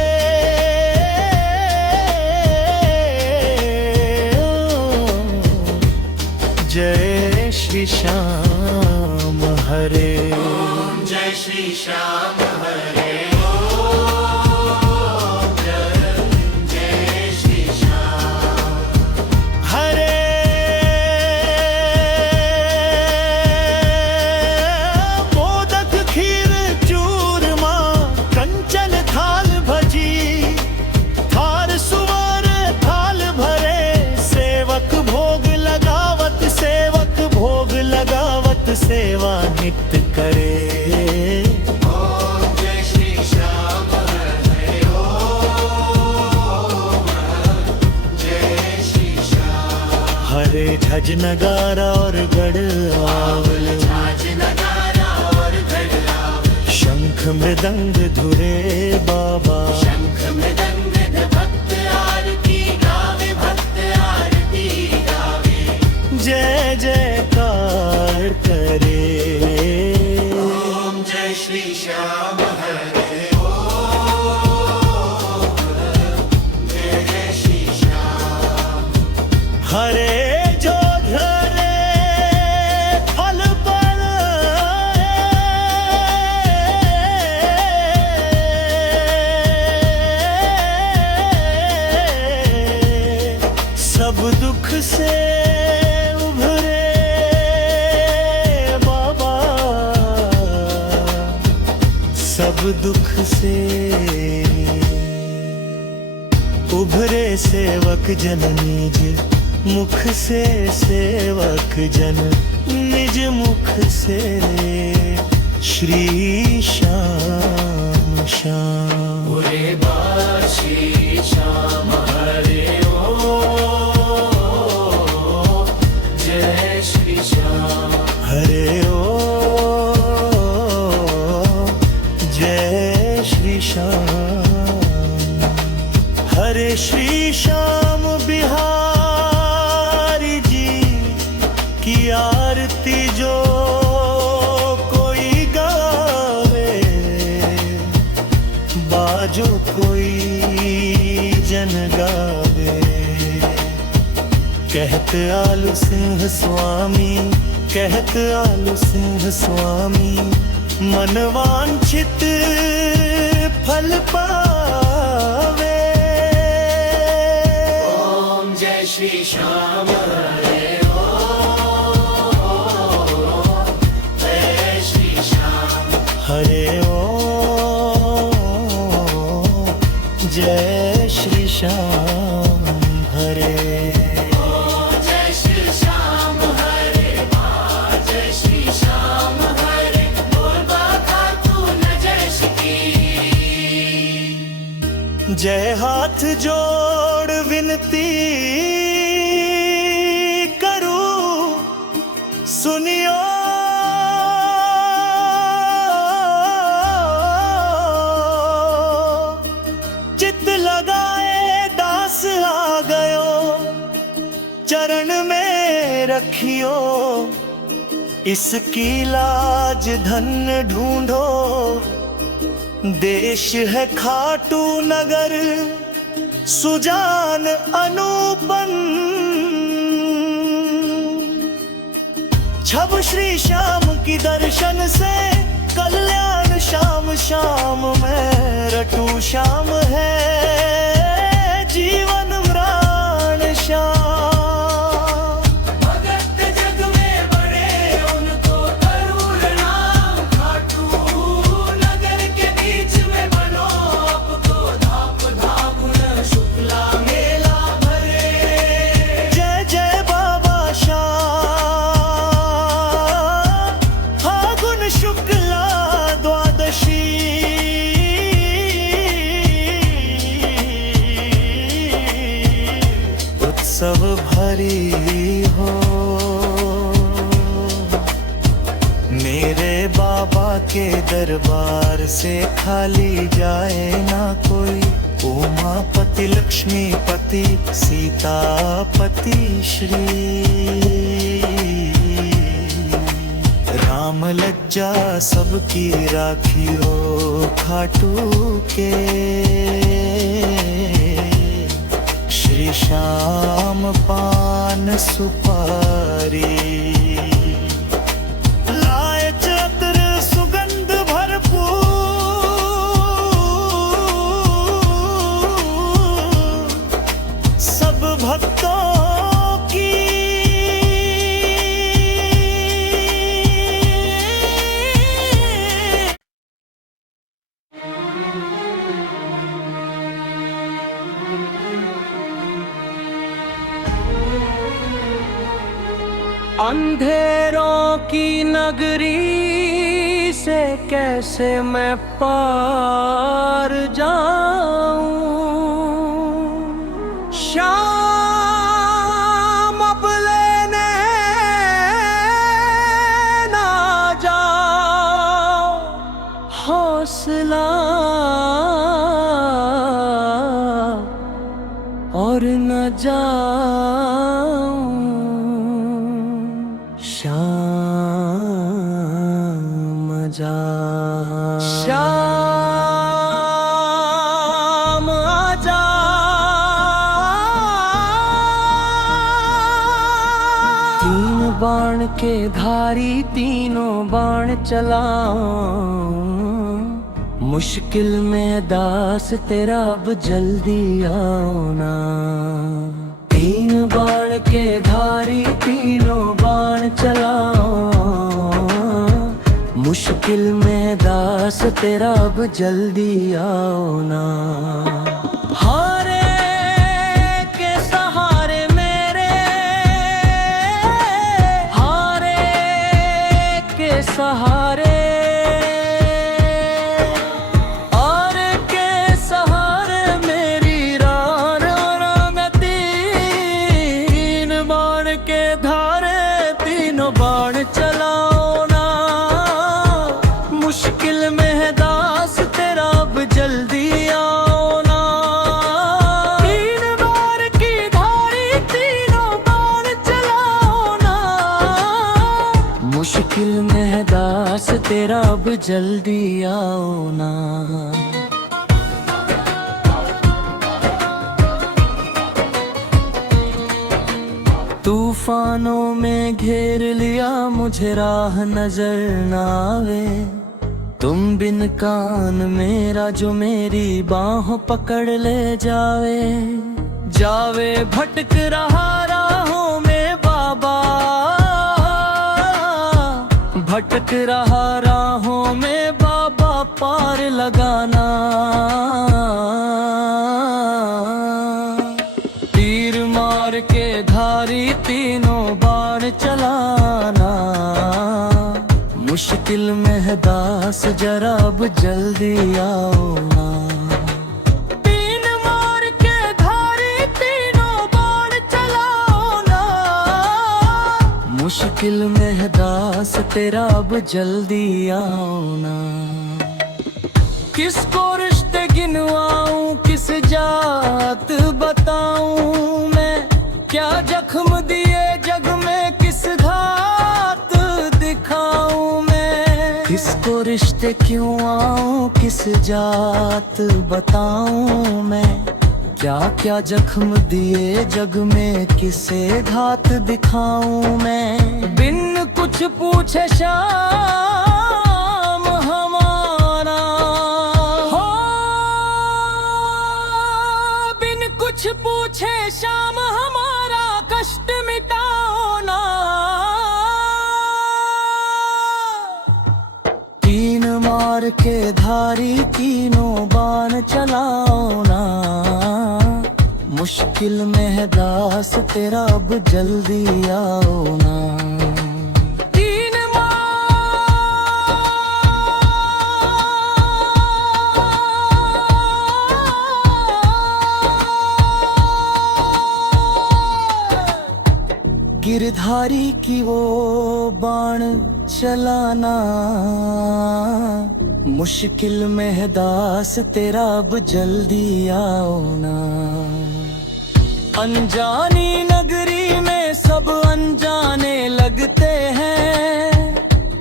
जय श्री श्याम हरे ओम जय श्री श्याम हरे जय श्री श्याम हरे मोदक खीर चूरमा कंचन थाल भजी थार सुवर थाल भरे सेवक भोग लगावत सेवा नित्य करे ओम जय श्री श्याम हरे जय श्री श्याम हरे झज नगारा और गढ़ आवल आज नगारा और घड़ा शंख मृदंग धुरे बाबा शंख मृदंग भक्त आरती गावे भक्त आरती गावे जय जयकार करे ओम जय श्री श्याम हरे जय श्री श्याम हरे जो धरे फल पर सब दुख से उभरे बाबा सब दुख से उभरे सेवक जन निज मुख से सेवक जन निज मुख से श्री श्याम श्याम पूरे बार श्री श्याम हरे जय श्री श्याम हरे ओ जय श्री श्याम हरे श्री श्याम बिहारी जी की आरती जो कोई गावे बाजो कोई जन गावे कहत आलू सिंह स्वामी कहत आलू सिंह स्वामी मन वांछित फल पावे ओम जय श्री श्याम हरे जय श्री श्याम हरे ओ जय श्री श्याम हरे जय श्री श्याम हरे जय श्री श्याम हरे बोल बाबा तू न जय श्री जय हाथ जोड़ विनती करूं चरण में रखियो, इसकी लाज धन ढूंढो। देश है खाटू नगर, सुजान अनुपम। छब श्री श्याम की दर्शन से कल्याण शाम शाम में रटू श्याम है जीवन म्राण श्याम। भगत जग में बड़े उनको तरूर नाम, खाटू नगर के बीच में बनो आपको धाप धागुन शुक्ला मेला भरे। जय जय बाबा श्याम, फागुन शुक्ला द्वादशी। उत्सव भरी हो मेरे बाबा के दरबार से, खाली जाए ना कोई। उमापति लक्ष्मीपति सीतापति श्री, राम लज्जा सबकी राखियो खाटू के। श्री श्याम पान सुपारी, लाए चतर सुगंध भरपूर। सब भक्तों की अंधेरों की नगरी से कैसे मैं पार जाऊं। शाम अब लेने ना जाओ, हौसला और न जाऊं। श्याम जा श्याम आजा, तीन बाण के धारी तीनों बाण चलाओ। मुश्किल में दास तेरा अब जल्दी आओ ना। तीन बाण के धारी तीनों बाण चलाओ। मुश्किल में दास तेरा अब जल्दी आओ ना। हारे के सहारे मेरे, हारे के सहारे, बाण चलाओ ना। मुश्किल में है दास तेरा अब जल्दी आओ ना। तीन बार की धारी तीनों बाण चलाओ ना। मुश्किल में है दास तेरा अब जल्दी आओ ना। तूफानों में घेर लिया मुझे, राह नजर ना आवे। तुम बिन कान मेरा जो मेरी बाहों पकड़ ले जावे। जावे भटक रहा राहों में बाबा, भटक रहा राहों में बाबा, पार लगाना। तीर मार के धारी तीनों बाण चलाना। मुश्किल में है दास जरा अब जल्दी आओ ना। तीन मार के धारी तीनों बाण चलाओ ना। मुश्किल में है दास तेरा अब जल्दी आओ ना। किसको रिश्ते गिनवाऊं, किस जात बताऊं मैं, क्या जख्म दिए जग में किस घात दिखाऊं मैं, किसको रिश्ते क्यों आऊं किस जात बताऊं मैं, क्या क्या जख्म दिए जग में किसे घात दिखाऊं मैं। बिन कुछ पूछे शाम हमारा हो, बिन कुछ पूछे शाम हमारा कष्ट मिटाओ ना। तीन मार के धारी तीनों बाण चलाओ ना, मुश्किल में है दास तेरा अब जल्दी आओ ना। तीन गिरधारी की वो बाण चलाना, मुश्किल में है दास तेरा अब जल्दी आओ ना। अनजानी नगरी में सब अनजाने लगते हैं,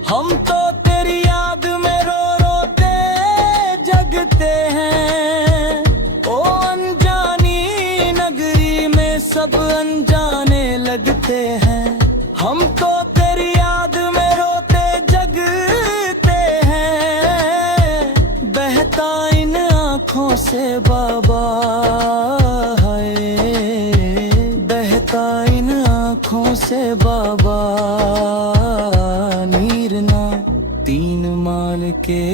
हम तो तेरी याद में रो रोते जगते हैं। ओ अनजानी नगरी में सब अनजाने लगते हैं, हम तो तेरी याद में रोते जगते हैं। बहता इन आँखों से बाबा इन आँखों से बाबा नीर ना। तीन माल के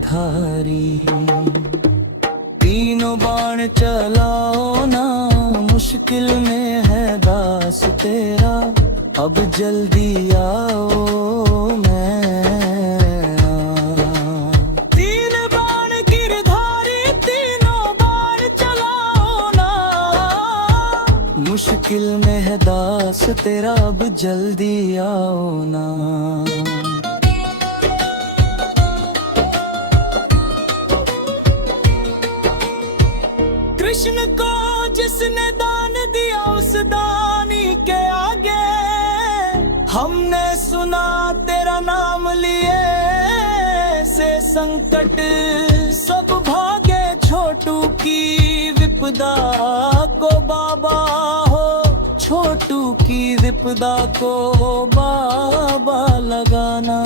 धारी तीनों बाण चलाओ ना, मुश्किल में है दास तेरा अब जल्दी आओ मैं। तीन बाण गिरधारी तीनों बाण चलाओ ना, मुश्किल में है दास तेरा अब जल्दी आओ ना। कृष्ण को जिसने दान दिया उस दानी के आगे, हमने सुना तेरा नाम लिए से संकट सब भागे। छोटू की विपदा को बाबा हो, छोटू की विपदा को बाबा लगाना।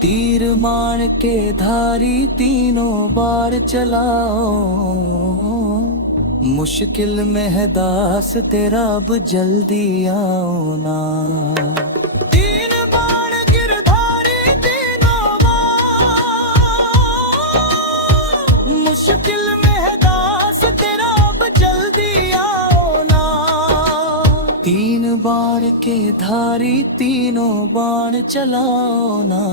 तीर मान के धारी तीनों बार चलाओ, मुश्किल में है दास तेरा अब जल्दी आओ ना। तीन बाण गिरधारी तीनों बाण, मुश्किल में है दास तेरा अब जल्दी आओ ना। तीन बाण के धारी तीनों बाण चलाओ ना,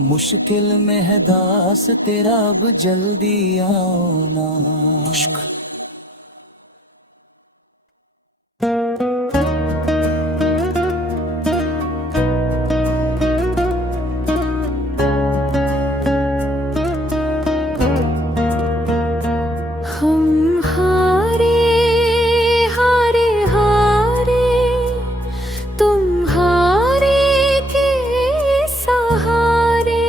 मुश्किल में है दास तेरा अब जल्दी आओ ना। हम हारे हारे हारे, तुम हारे के सहारे।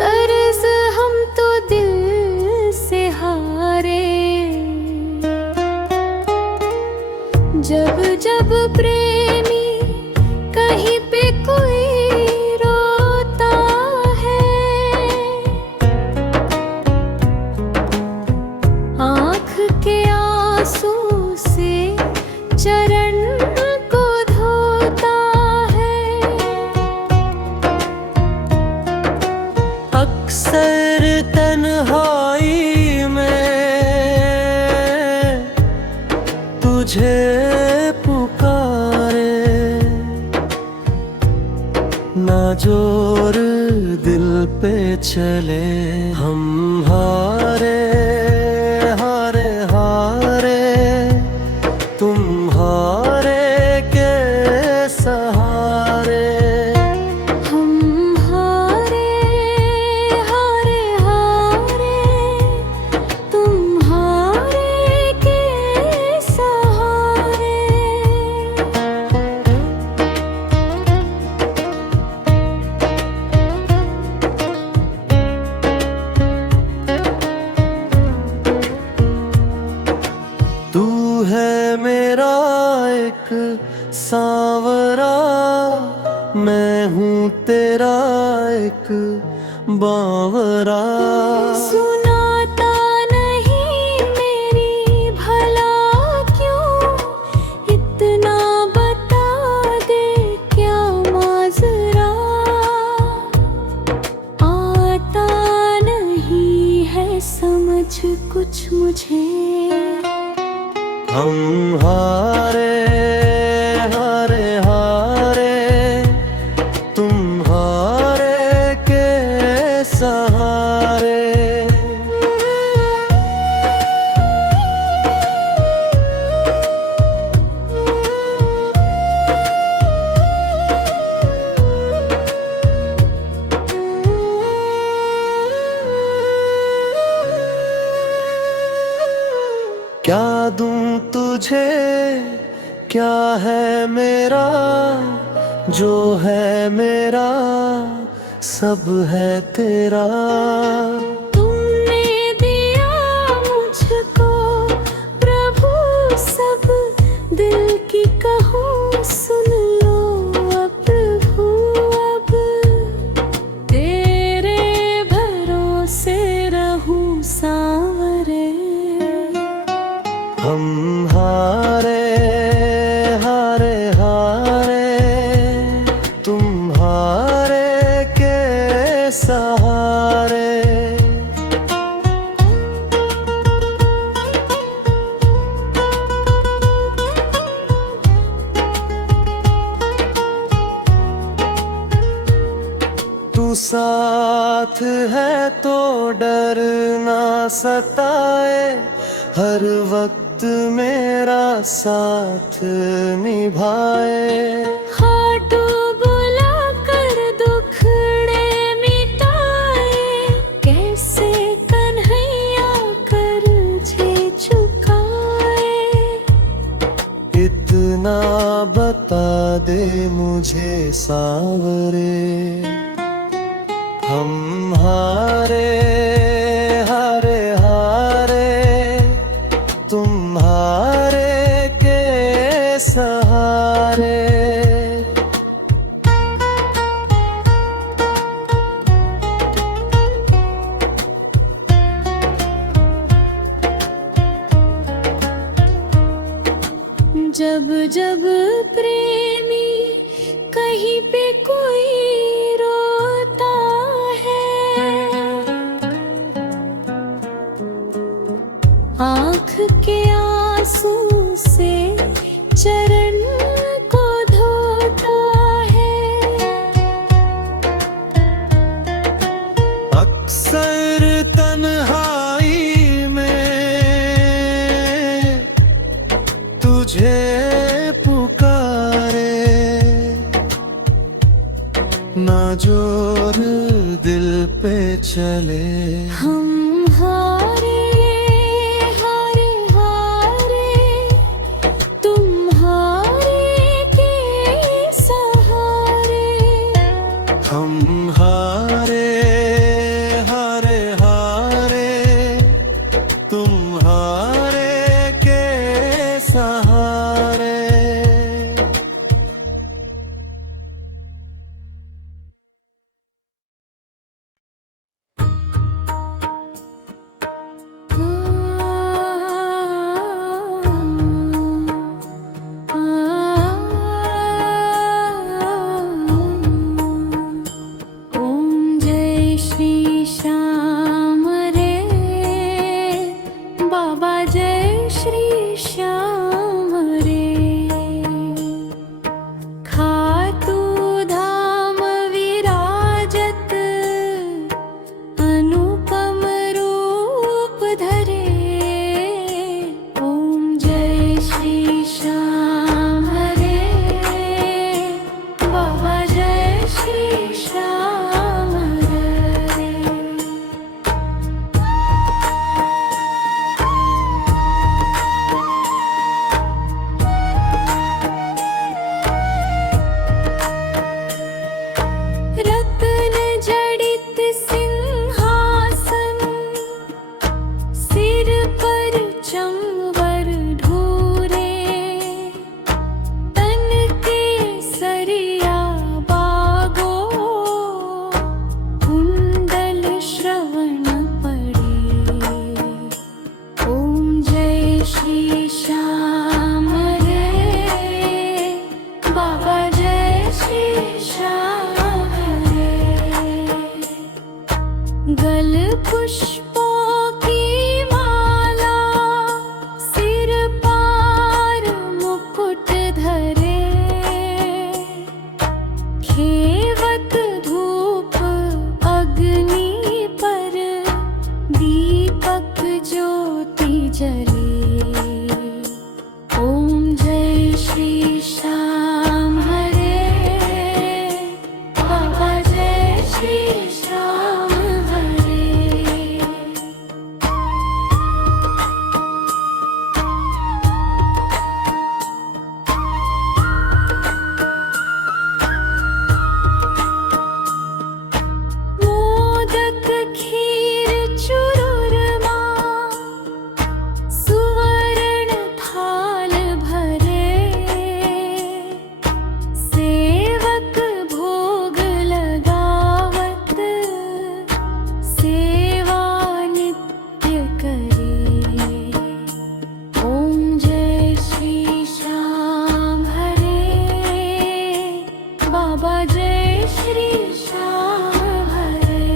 तरस हम तो दिल से हारे, जब जब प्रेमी कहीं पे कोई रोता है, आँख के आंसू से चरण को धोता है। अक्सर तन्हाई में तुझे पुकारे, ना जोर दिल पे चले। हम हारे हारे हारे, तुम हारे के सहारे। हम हारे हारे हारे, है मेरा एक सांवरा, मैं हूँ तेरा एक बावरा। सुनाता नहीं मेरी भला क्यों, इतना बता दे क्या माजरा। आता नहीं है समझ कुछ मुझे, हम हारे हारे हारे, तुम हारे के सहारे। क्या दूं तुझे, क्या है मेरा, जो है मेरा सब है तेरा। तुमने दिया मुझको प्रभु सब, दिल की कहूँ सुन लो अब प्रभु। अब तेरे भरोसे रहूं सांवरे। हम हारे हारे हारे, तुम हारे के सहारे। तू साथ है तो डर ना सताए, हर वक्त मेरा साथ निभाए। खाटू बुला कर दुखड़े मिटाए, कैसे कन्हैया कर छे चुकाए। इतना बता दे मुझे सांवरे, हम हारे हारे हारे, तुम हारे के सहारे। जब जब प्रेमी कहीं पे कोई रोता है, आँख के आंसू से चरण को धोता है। अक्सर तन्हाई में तुझे पुकारे, ना जोर दिल पे चले। हम हारे हारे हारे, तुम हारे श्री श्याम हरे, बाबा जय श्री श्याम हरे। गल पुष्पों की माला, सिर पार मुकुट धरे, खेवत धूप अग्नि पर, दीपक ज्योति जले। ओम जय श्री श्याम हरे, बाबा जय श्री श्याम हरे। मोदक खीर चुरुरमा, सुवर्ण थाल भरे, सेवक भोग लगावत, सेवा नित्य करे। ओम जय श्री श्याम हरे, बाबा जय श्री श्याम हरे।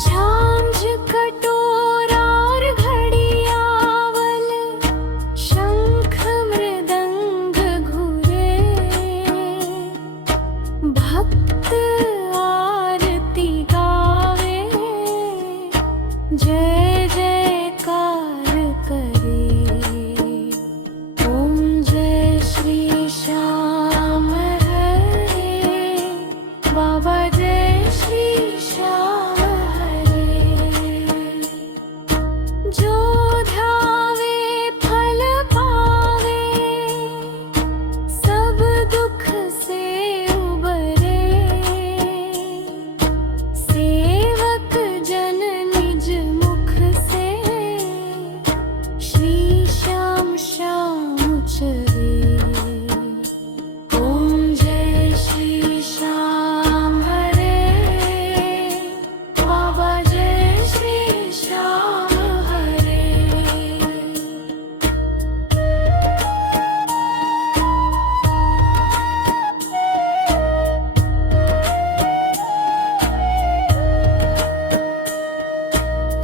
झांझ कटोरा और घड़ियावल, शंख मृदंग घुरे, भक्त आरती गावे, जय जयकार करे। ओम जय श्री श्याम हरे, बाबा जय श्री श्याम हरे। जो ध्यावे फल पावे, सब दुख से उबरे, सेवक जन निज मुख से, श्री श्याम श्याम उचरे। ओम जय श्री श्याम हरे, बाबा जय श्री श्याम हरे।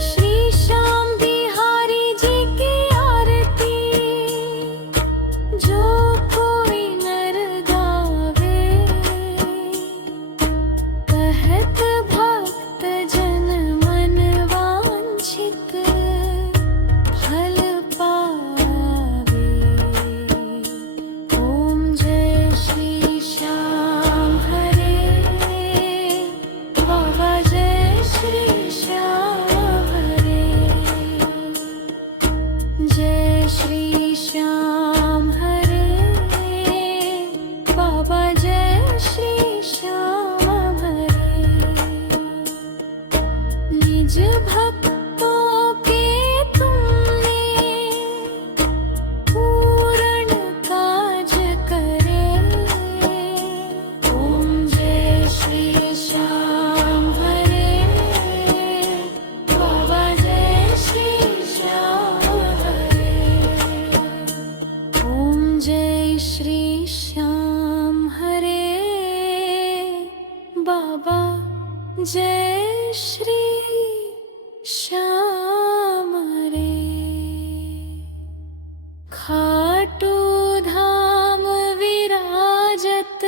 श्री श्याम बिहारी जी की आरती, जो कोई नर गावे, कहत भक्त जन मन वांछित, फल पावे। ओम जय श्री श्याम हरे, बाबा जय श्री श्याम हरे। जय श्री श्याम हरे, बाबा जय श्री श्याम हरे। निज भक्तों के तुमने, पूर्ण काज करे। ओम जय श्री श्याम हरे, बाबा जय श्री श्याम हरे। ओम जय श्री श्याम हरे, बाबा जय श्री श्याम हरे। खाटू धाम विराजत,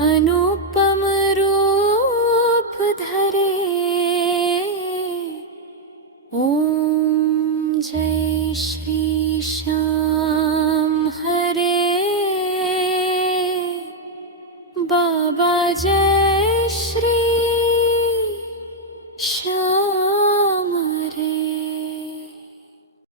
अनुपम रूप धरे। ओम जय श्री श्याम हरे, बाबा जय श्री